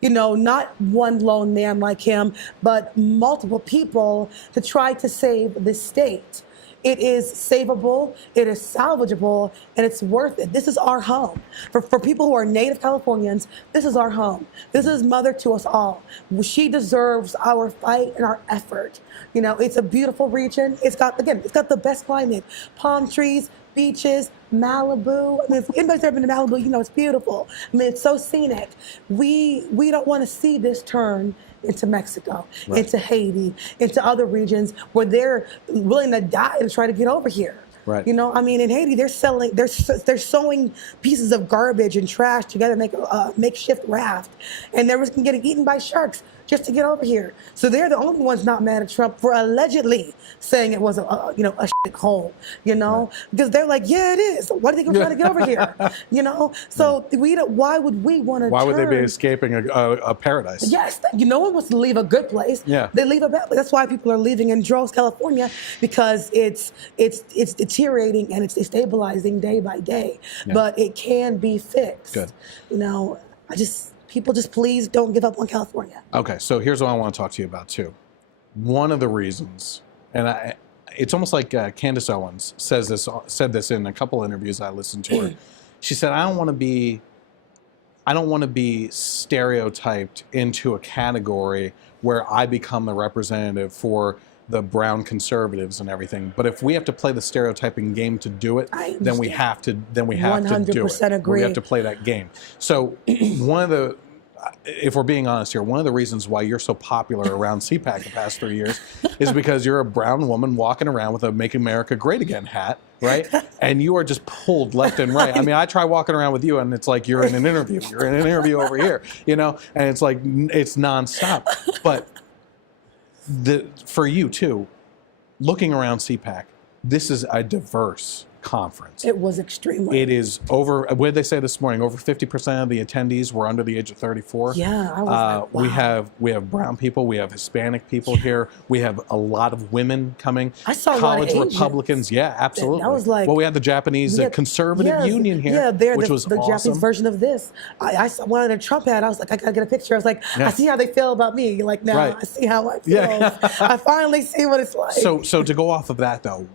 you know, not one lone man like him, but multiple people to try to save the state. It is savable, it is salvageable, and it's worth it. This is our home. For people who are native Californians, this is our home. This is mother to us all. She deserves our fight and our effort. You know, it's a beautiful region. It's got the best climate. Palm trees, beaches, Malibu. I mean, if anybody's ever been to Malibu, you know it's beautiful. I mean, it's so scenic. We don't want to see this turn into Mexico, into Haiti, into other regions where they're willing to die to try to get over here. Right. You know, I mean, in Haiti, they're sewing pieces of garbage and trash together to make a makeshift raft, and they're risking getting eaten by sharks just to get over here. So they're the only ones not mad at Trump for allegedly saying it was a shit hole, you know, because they're like, yeah, it is. Why do they trying to get over here? You know, so why would we want to? Why would they be escaping a paradise? Yes, no one wants to leave a good place. Yeah, they leave a bad place. That's why people are leaving in droves, California, because it's deteriorating and it's destabilizing day by day. Yeah. But it can be fixed. Good. You know, people just please don't give up on California. Okay, so here's what I want to talk to you about too. One of the reasons, and it's almost like Candace Owens said this in a couple interviews I listened to her. She said, I don't want to be stereotyped into a category where I become the representative for the brown conservatives and everything. But if we have to play the stereotyping game to do it, then we have to do it. 100% agree. We have to play that game. So if we're being honest here, one of the reasons why you're so popular around CPAC the past 3 years is because you're a brown woman walking around with a Make America Great Again hat, right? And you are just pulled left and right. I mean, I try walking around with you and it's like you're in an interview. You're in an interview over here, you know, and it's like, it's nonstop. But for you too, looking around CPAC, this is a diverse conference. It was extremely. It is over, what did they say this morning? Over 50% of the attendees were under the age of 34. Yeah, I was like, wow. We have brown people, we have Hispanic people here, we have a lot of women coming. I saw college a lot of Republicans. Yeah, absolutely. I was like, well, we had the Japanese conservative union here, which was the awesome. Japanese version of this. I saw one in a Trump hat. I was like, I gotta get a picture. I was like, I see how they feel about me. Like now, I see how I feel. Yeah. I finally see what it's like. So to go off of that though,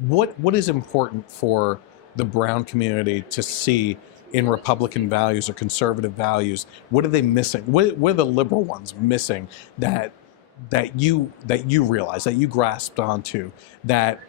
what is important for the brown community to see in Republican values or conservative values? What are they missing? What are the liberal ones missing that you realize, that you grasped onto, that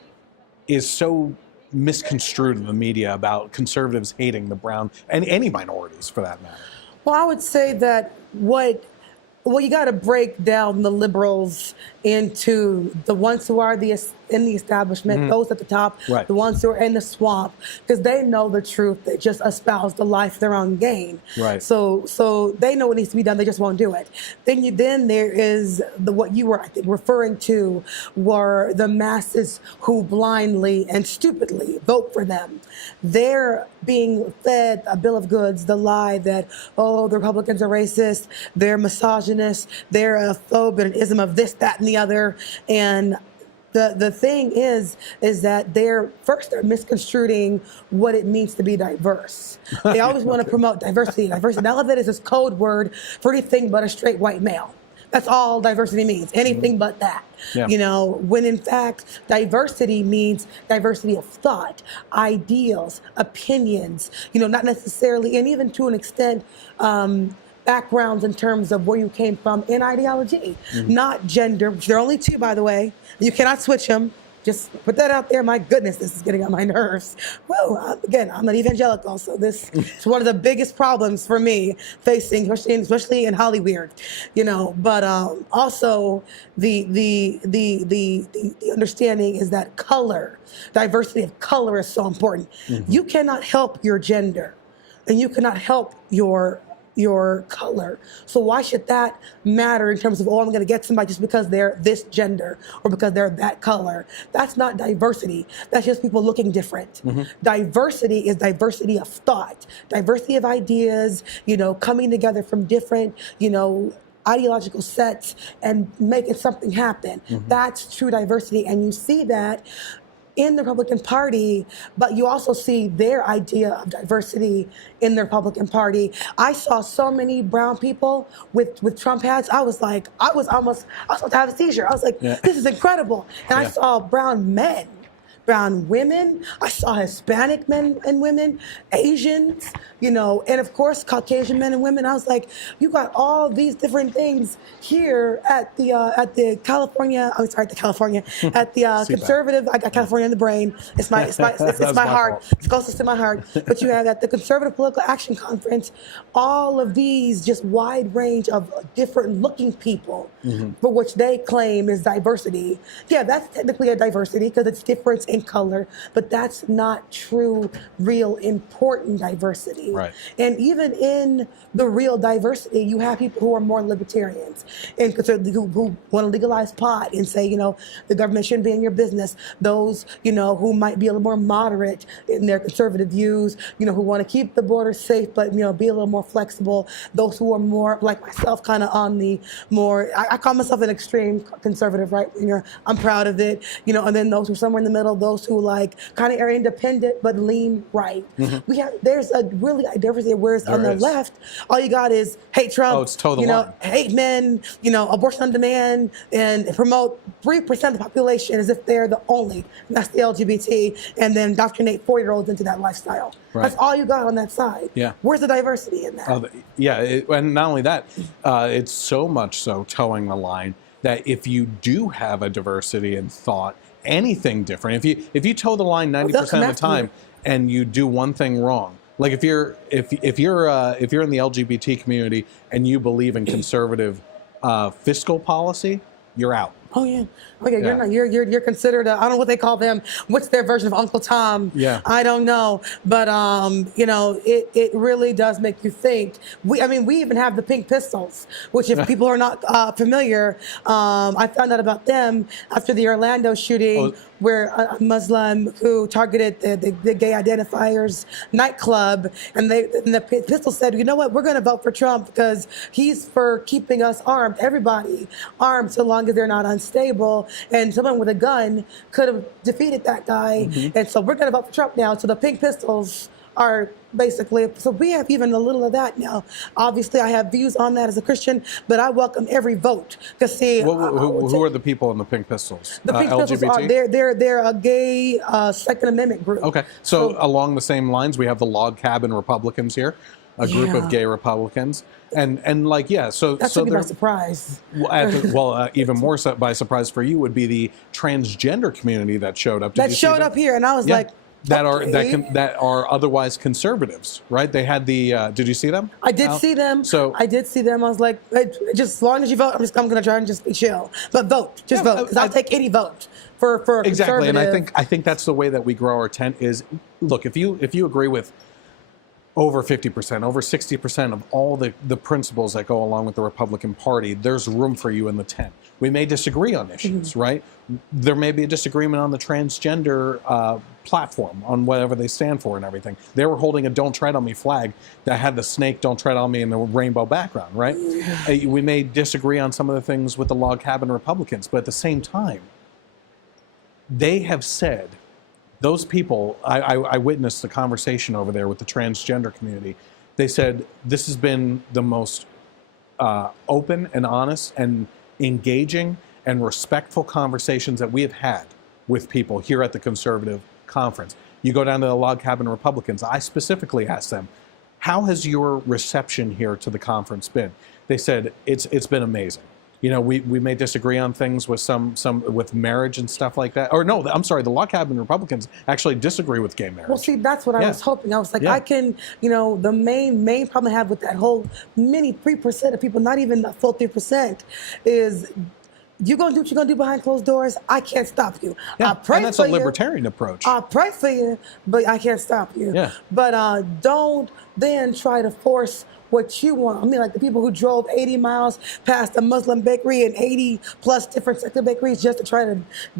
is so misconstrued in the media about conservatives hating the brown and any minorities for that matter? Well, I would say that you got to break down the liberals into the ones who are in the establishment, those at the top, the ones who are in the swamp, because they know the truth. They just espouse the life of their own gain. Right. So they know what needs to be done. They just won't do it. Then there is what you were, I think, referring to were the masses who blindly and stupidly vote for them. They're being fed a bill of goods, the lie that, oh, the Republicans are racist, they're misogynist, they're a phobe and an ism of this, that, and the other. And the thing is that they're misconstruing what it means to be diverse. They always want to promote diversity. Now that is this code word for anything but a straight white male. That's all diversity means, anything but that. Yeah. You know, when in fact, diversity means diversity of thought, ideals, opinions, you know, not necessarily, and even to an extent, backgrounds in terms of where you came from in ideology, not gender. There are only two, by the way. You cannot switch them. Just put that out there. My goodness, this is getting on my nerves. Well, again, I'm an evangelical, so this is one of the biggest problems for me facing, especially in Hollywood, you know. But also the understanding is that color, diversity of color is so important. You cannot help your gender, and you cannot help your color. So why should that matter in terms of, oh, I'm going to get somebody just because they're this gender or because they're that color? That's not diversity. That's just people looking different. Diversity is diversity of thought, diversity of ideas, you know, coming together from different, you know, ideological sets and making something happen. That's true diversity. And you see that in the Republican Party, but you also see their idea of diversity in the Republican Party. I saw so many brown people with Trump hats. I was like, I was about to have a seizure. I was like, this is incredible. And I saw brown men, brown women. I saw Hispanic men and women, Asians, you know, and of course, Caucasian men and women. I was like, you got all these different things here at the California, at the conservative, I got California in the brain. It's my heart. It's closest to my heart. But you have at the Conservative Political Action Conference, all of these just wide range of different looking people for which they claim is diversity. Yeah, that's technically a diversity because it's difference in color, but that's not true, real, important diversity. Right. And even in the real diversity, you have people who are more libertarians and who want to legalize pot and say, you know, the government shouldn't be in your business. Those, you know, who might be a little more moderate in their conservative views, you know, who want to keep the border safe, but, you know, be a little more flexible. Those who are more like myself, kind of on the more, I call myself an extreme conservative right winger. I'm proud of it, you know, and then those who are somewhere in the middle, those who like kind of are independent but lean right. There's a really diversity, whereas on the left, all you got is hate Trump, you know, hate men, you know, abortion on demand, and promote 3% of the population as if they're the only, and that's the LGBT, and then indoctrinate 4-year-olds into that lifestyle. Right. That's all you got on that side. Yeah. Where's the diversity in that? And not only that, it's so much so towing the line that if you do have a diversity in thought, anything different, if you toe the line 90% of the time and you do one thing wrong, like if you're in the LGBT community and you believe in conservative fiscal policy, you're out. Oh yeah. Okay, you're not. You're considered. I don't know what they call them. What's their version of Uncle Tom? Yeah. I don't know, but it really does make you think. We even have the Pink Pistols, which if people are not familiar, I found out about them after the Orlando shooting, where a Muslim who targeted the gay identifiers nightclub, and the Pistols said, you know what, we're going to vote for Trump because he's for keeping us armed, everybody armed, so long as they're not unstable. And someone with a gun could have defeated that guy. And so we're going to vote for Trump now. So the Pink Pistols are basically, so we have even a little of that now. Obviously, I have views on that as a Christian, but I welcome every vote. Because see, who are the people in the Pink Pistols? The Pink Pistols are they're a gay Second Amendment group. Okay, so along the same lines, we have the Log Cabin Republicans here, a group of gay Republicans, and so that took me by surprise. Even more so by surprise for you would be the transgender community that showed up. That showed up here, and I was like. That are otherwise conservatives, right? They had the. Did you see them? I did see them. I did see them. I was like, just as long as you vote, I'm going to try and just be chill. But vote, just vote, because I'll take any vote for exactly. And I think that's the way that we grow our tent. Is look, if you agree with over 50%, over 60% of all the principles that go along with the Republican Party, there's room for you in the tent. We may disagree on issues, right? There may be a disagreement on the transgender platform, on whatever they stand for and everything. They were holding a "Don't Tread on Me" flag that had the snake "Don't Tread on Me" in the rainbow background, right? We may disagree on some of the things with the Log Cabin Republicans, but at the same time, they have said, those people, I witnessed the conversation over there with the transgender community. They said this has been the most open and honest and engaging and respectful conversations that we have had with people here at the conservative conference. You go down to the Log Cabin Republicans. I specifically asked them, how has your reception here to the conference been? They said it's been amazing. You know, we may disagree on things with some with marriage and stuff like that. Or no, I'm sorry, the Log Cabin Republicans actually disagree with gay marriage. Well, see, that's what I was hoping. I was like, I can, the main problem I have with that whole mini 3% of people, not even the full 3%, is you're going to do what you're going to do behind closed doors. I can't stop you. Yeah, I pray and that's for a libertarian you. approach. I pray for you, but I can't stop you. Yeah. But don't then try to force what you want. I mean, like the people who drove 80 miles past a Muslim bakery and 80 plus different secular bakeries just to try to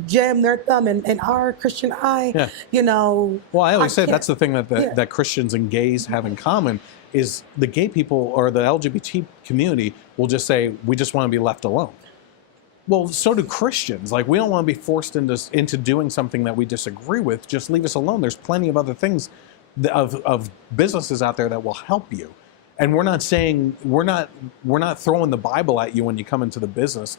jam their thumb in our Christian eye, Well, I always say that's the thing that Christians and gays have in common is the gay people or the LGBT community will just say, we just want to be left alone. Well, so do Christians. Like, we don't want to be forced into doing something that we disagree with. Just leave us alone. There's plenty of other things of businesses out there that will help you. And we're not saying, we're not throwing the Bible at you when you come into the business.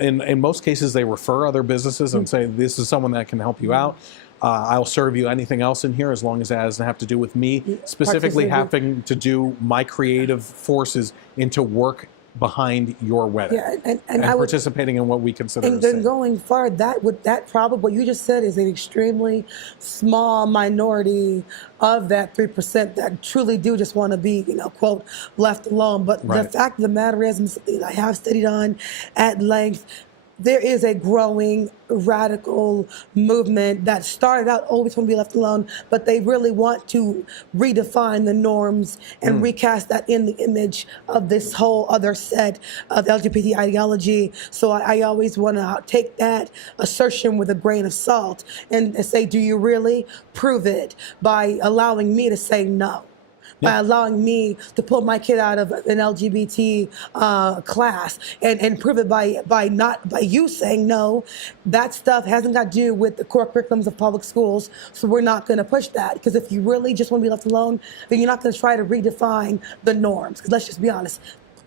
In most cases, they refer other businesses and say, this is someone that can help you out. I'll serve you anything else in here as long as it doesn't have to do with me, specifically having to do my creative forces into work behind your wedding and participating in what we consider and then going far, that probably what you just said is an extremely small minority of that 3% that truly do just want to be, quote, left alone. But the fact of the matter is, something I have studied on at length, there is a growing radical movement that started out always want to be left alone, but they really want to redefine the norms and recast that in the image of this whole other set of LGBT ideology. So I always want to take that assertion with a grain of salt and say, do you really? Prove it by allowing me to say no. By allowing me to pull my kid out of an LGBT class and prove it by you saying no. That stuff hasn't got to do with the core curriculums of public schools, so we're not going to push that. Because if you really just want to be left alone, then you're not going to try to redefine the norms. Because let's just be honest.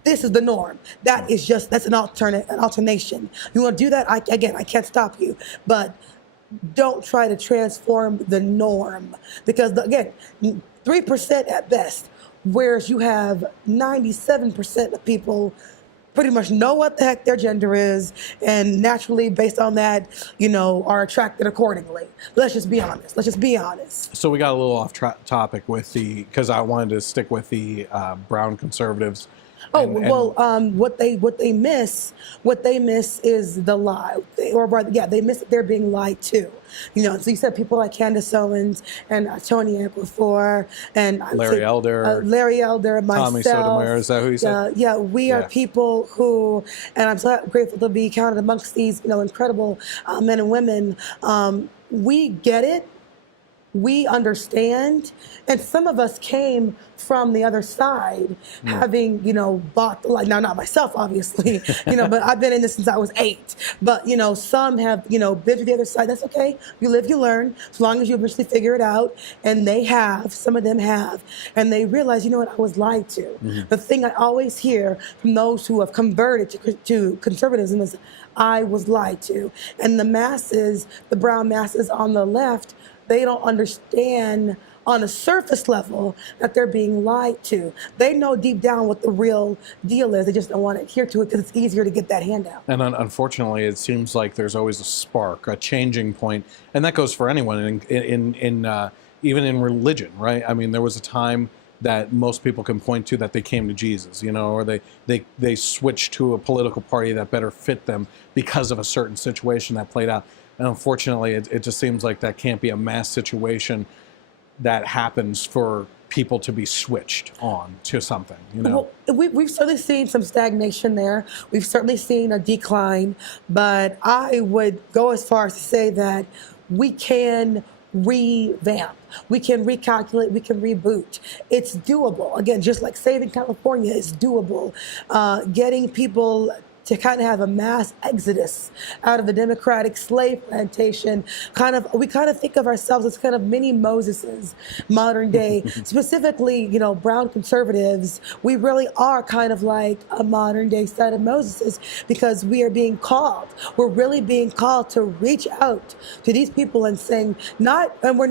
This is the norm. That's an alternation. You want to do that? I can't stop you. But don't try to transform the norm. Because, again, 3% at best, whereas you have 97% of people pretty much know what the heck their gender is, and naturally, based on that, are attracted accordingly. Let's just be honest. So we got a little off topic with because I wanted to stick with the brown conservatives. Oh well, what they miss is the lie, or rather, yeah, they miss that they're being lied to. You know, so you said people like Candace Owens and Tony Equifor and Larry Elder, myself. Tommy Sotomayor, is that who you said? Yeah, we are people who, and I'm so grateful to be counted amongst these, you know, incredible men and women. We get it. We understand, and some of us came from the other side, having, you know, bought the lie. Now, not myself, obviously, you know, but I've been in this since I was 8. But, you know, some have, you know, been to the other side. That's okay. You live, you learn, as long as you eventually figure it out. And they have, some of them have, and they realize, you know what, I was lied to. The thing I always hear from those who have converted to conservatism is, I was lied to. And the masses, the brown masses on the left, they don't understand on a surface level that they're being lied to. They know deep down what the real deal is. They just don't want to adhere to it because it's easier to get that handout. And unfortunately, it seems like there's always a spark, a changing point, and that goes for anyone, even in religion, right? I mean, there was a time that most people can point to that they came to Jesus, you know, or they switched to a political party that better fit them because of a certain situation that played out. And unfortunately, it just seems like that can't be a mass situation that happens for people to be switched on to something, you know? Well, we've certainly seen some stagnation there. We've certainly seen a decline, but I would go as far as to say that we can revamp, we can recalculate, we can reboot. It's doable. Again, just like saving California is doable. Getting people to kind of have a mass exodus out of the Democratic slave plantation. We kind of think of ourselves as kind of mini Moseses, modern day. Specifically, you know, brown conservatives, we really are kind of like a modern day set of Moseses because we are being called. We're really being called to reach out to these people and saying, we're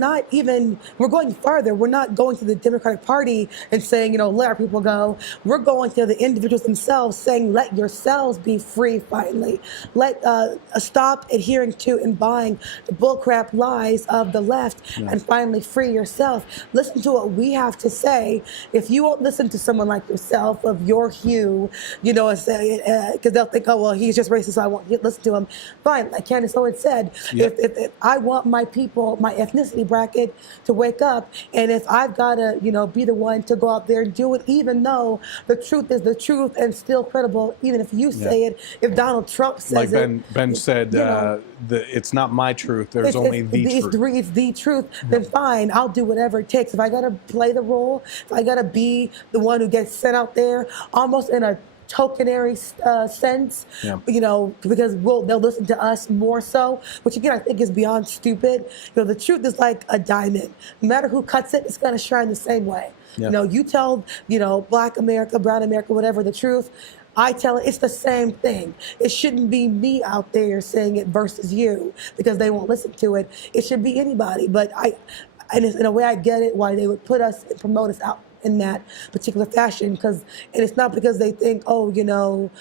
going farther. We're not going to the Democratic Party and saying, you know, let our people go. We're going to the individuals themselves saying, let yourselves be free finally. Let stop adhering to and buying the bullcrap lies of the left and finally free yourself. Listen to what we have to say. If you won't listen to someone like yourself of your hue, you know, because they'll think, oh, well, he's just racist, so I won't listen to him. Fine, like Candace Owens said, if I want my people, my ethnicity bracket to wake up, and if I've got to, you know, be the one to go out there and do it, even though the truth is the truth and still credible, even if you say it, if Donald Trump says like Ben said, it's not my truth, there's only the truth. It's the truth, then fine, I'll do whatever it takes. If I got to play the role, if I got to be the one who gets sent out there, almost in a tokenary sense, you know, because they'll listen to us more so, which again, I think is beyond stupid. You know, the truth is like a diamond. No matter who cuts it, it's going to shine the same way. You know, you tell, you know, Black America, Brown America, whatever, the truth, I tell it, it's the same thing. It shouldn't be me out there saying it versus you because they won't listen to it. It should be anybody. But in a way, I get it why they would put us and promote us out in that particular fashion. And it's not because they think, oh, you know,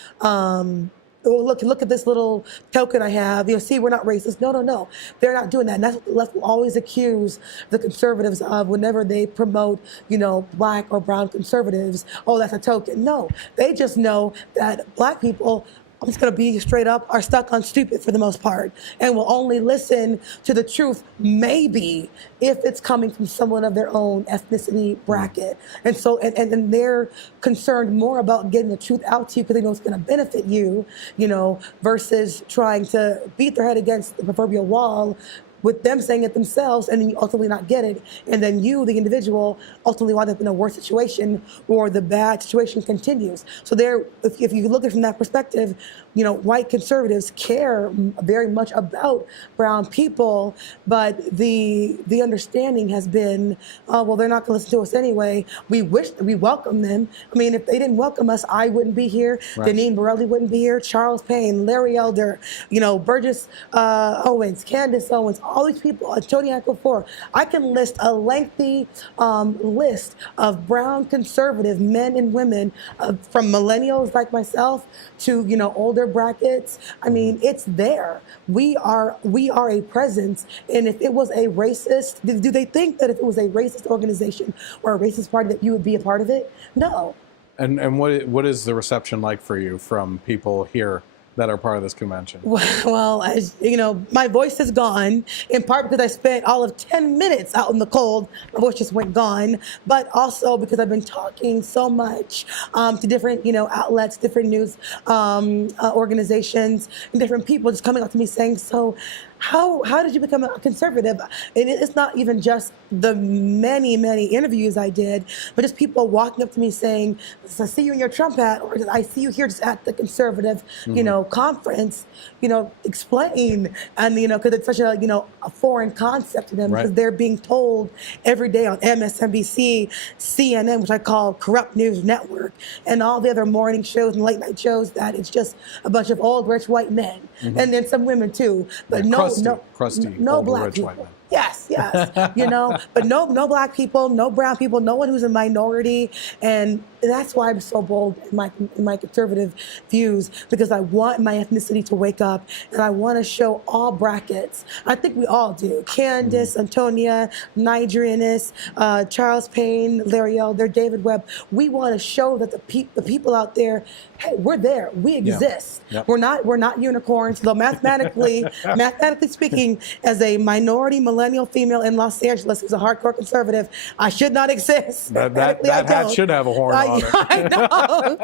well, look at this little token I have. You know, see, we're not racist. No. They're not doing that. And that's what the left will always accuse the conservatives of whenever they promote, you know, Black or brown conservatives. Oh, that's a token. No, they just know that Black people, I'm just going to be straight up, are stuck on stupid for the most part and will only listen to the truth maybe if it's coming from someone of their own ethnicity bracket. And so, and they're concerned more about getting the truth out to you because they know it's going to benefit you, you know, versus trying to beat their head against the proverbial wall with them saying it themselves, and then you ultimately not get it. And then you, the individual, ultimately wind up in a worse situation or the bad situation continues. So if you look at it from that perspective, you know, white conservatives care very much about brown people, but the understanding has been, well, they're not going to listen to us anyway. We welcome them. I mean, if they didn't welcome us, I wouldn't be here. Right. Deneen Borelli wouldn't be here. Charles Payne, Larry Elder, you know, Burgess Owens, Candace Owens, all these people, Tony Equifor. I can list a lengthy list of brown conservative men and women, from millennials like myself to, you know, older brackets. I mean, it's there. We are a presence. And if it was a racist, do they think that if it was a racist organization or a racist party that you would be a part of it? No. And what is the reception like for you from people here that are part of this convention? Well, as you know, my voice is gone, in part because I spent all of 10 minutes out in the cold. My voice just went gone, but also because I've been talking so much to different, outlets, different news organizations, and different people just coming up to me saying, so how did you become a conservative? And it's not even just the many interviews I did, but just people walking up to me saying, I see you in your Trump hat, or I see you here just at the conservative, conference, explain. And, because it's such a foreign concept to them, because they're being told every day on MSNBC, CNN, which I call corrupt news network, and all the other morning shows and late night shows, that it's just a bunch of old rich white men, and then some women too, but crusty, no black people. Yes, but no black people, no brown people, no one who's a minority, and that's why I'm so bold in my conservative views, because I want my ethnicity to wake up, and I want to show all brackets. I think we all do. Candace, Antonia, Niger Innis, Charles Payne, Larry Elder, David Webb. We want to show that the people out there, hey, we're there. We exist. Yep. We're not unicorns, though mathematically speaking, as a minority millennial female in Los Angeles who's a hardcore conservative, I should not exist. That hat should have a horn on it. I know.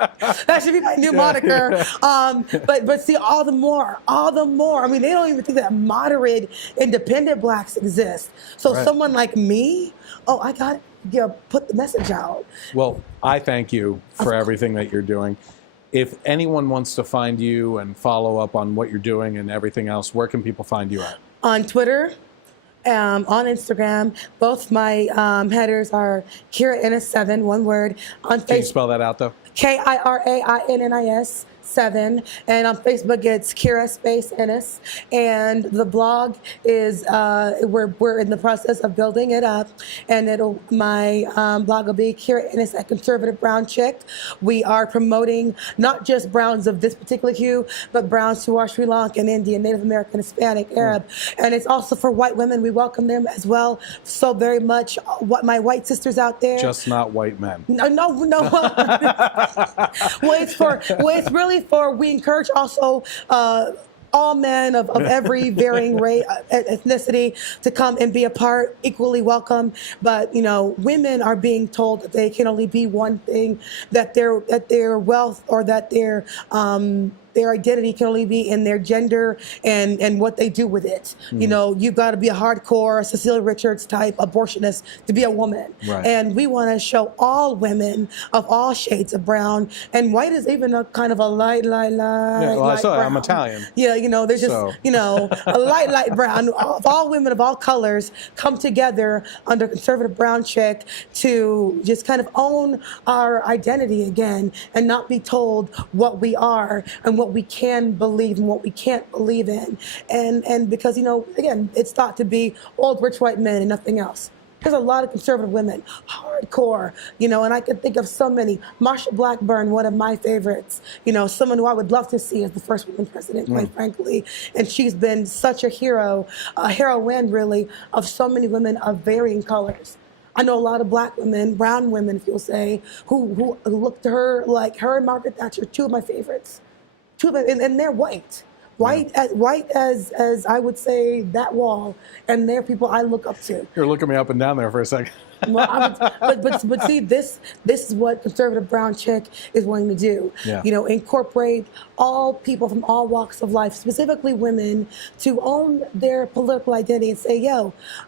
That should be my new moniker. But see, all the more. I mean, they don't even think that moderate, independent blacks exist. So someone like me, I got to put the message out. Well, I thank you for everything that you're doing. If anyone wants to find you and follow up on what you're doing and everything else, where can people find you at? On Twitter, on Instagram. Both my headers are C.O.R.E. Innis 7, one word. On Facebook, can you spell that out though? K-I-R-A-I-N-N-I-S 7, and on Facebook it's C.O.R.E. space Innis, and the blog is we're in the process of building it up, and my blog will be C.O.R.E. Innis, a conservative brown chick. We are promoting not just browns of this particular hue, but browns who are Sri Lankan, Indian, Native American, Hispanic, Arab, and it's also for white women. We welcome them as well so very much. What my white sisters out there, just not white men. No. It's really for, we encourage also all men of every varying race, ethnicity to come and be a part, equally welcome. But women are being told that they can only be one thing, that their wealth or that their identity can only be in their gender and what they do with it. You've got to be a hardcore Cecilia Richards type abortionist to be a woman. And we want to show all women of all shades of brown, and white is even a kind of a light I saw brown. I'm Italian. There's just, a light brown. All women of all colors come together under conservative brown chick to just kind of own our identity again, and not be told what we are and what we can believe and what we can't believe in. And because, again, it's thought to be old rich white men and nothing else. There's a lot of conservative women, hardcore, and I can think of so many. Marsha Blackburn, one of my favorites, someone who I would love to see as the first woman president, quite frankly. And she's been such a hero, a heroine, really, of so many women of varying colors. I know a lot of black women, brown women, if you'll say, who look to her, like her and Margaret Thatcher, two of my favorites. And they're white. White as I would say that wall, and they're people I look up to. You're looking me up and down there for a second. Well, but see, this is what conservative brown chick is wanting to do. Incorporate all people from all walks of life, specifically women, to own their political identity and say,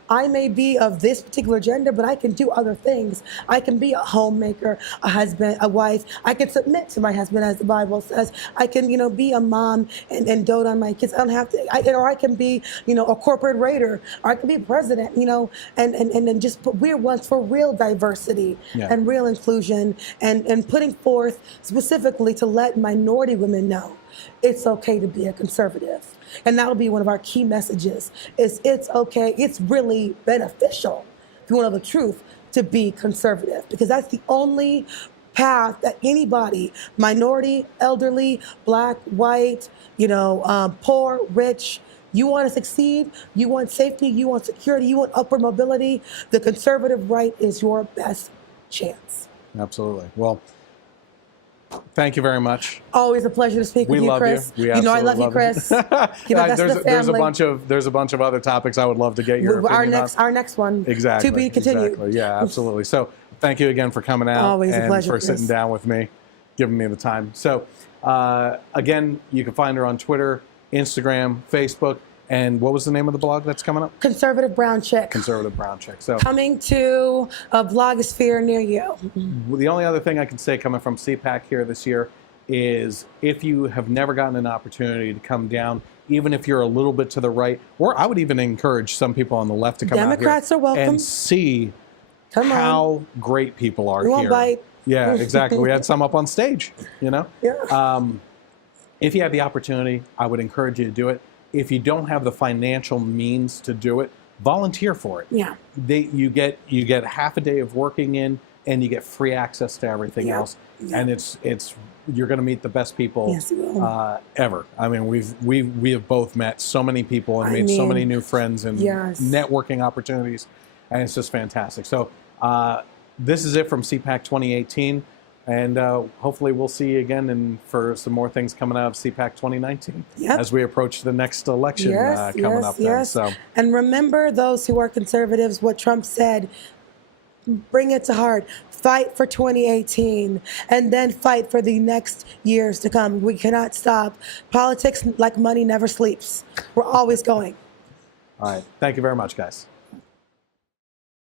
I may be of this particular gender, but I can do other things. I can be a homemaker, a husband, a wife. I can submit to my husband, as the Bible says. I can, be a mom and dote on my kids. I don't have to, or I can be, a corporate raider, or I can be president, and just we're ones for real diversity and real inclusion, and putting forth specifically to let minority women know it's okay to be a conservative. And that'll be one of our key messages, is it's okay, it's really beneficial, if you want to know the truth, to be conservative, because that's the only path that anybody, minority, elderly, black, white, poor, rich, you want to succeed, you want safety, you want security, you want upward mobility, the conservative right is your best chance. Absolutely. Well, Thank you very much. Always a pleasure to speak with you, Chris. We you know I love you, love Chris. Give my best to the family. There's a bunch of other topics I would love to get your opinion on. Our next one. Exactly. To be continued. Exactly. Yeah, absolutely. So thank you again for coming out. Always a pleasure, for sitting down with me, giving me the time. So again, you can find her on Twitter, Instagram, Facebook. And what was the name of the blog that's coming up? Conservative Brown Chick. Conservative Brown Chick. So coming to a blogosphere near you. The only other thing I can say coming from CPAC here this year is if you have never gotten an opportunity to come down, even if you're a little bit to the right, or I would even encourage some people on the left to come Democrats out here are welcome. and see how great people are we here. Won't bite. Yeah, exactly. We had some up on stage, you know? Yeah. If you have the opportunity, I would encourage you to do it. If you don't have the financial means to do it, volunteer for it. Yeah. You get half a day of working in, and you get free access to everything else. Yeah. And you're going to meet the best people ever. I mean, we have both met so many people and made so many new friends and networking opportunities, and it's just fantastic. So this is it from CPAC 2018. And hopefully we'll see you again and for some more things coming out of CPAC 2019 as we approach the next election coming up. Then. So. And remember those who are conservatives, what Trump said, bring it to heart. Fight for 2018 and then fight for the next years to come. We cannot stop. Politics, like money, never sleeps. We're always going. All right. Thank you very much, guys.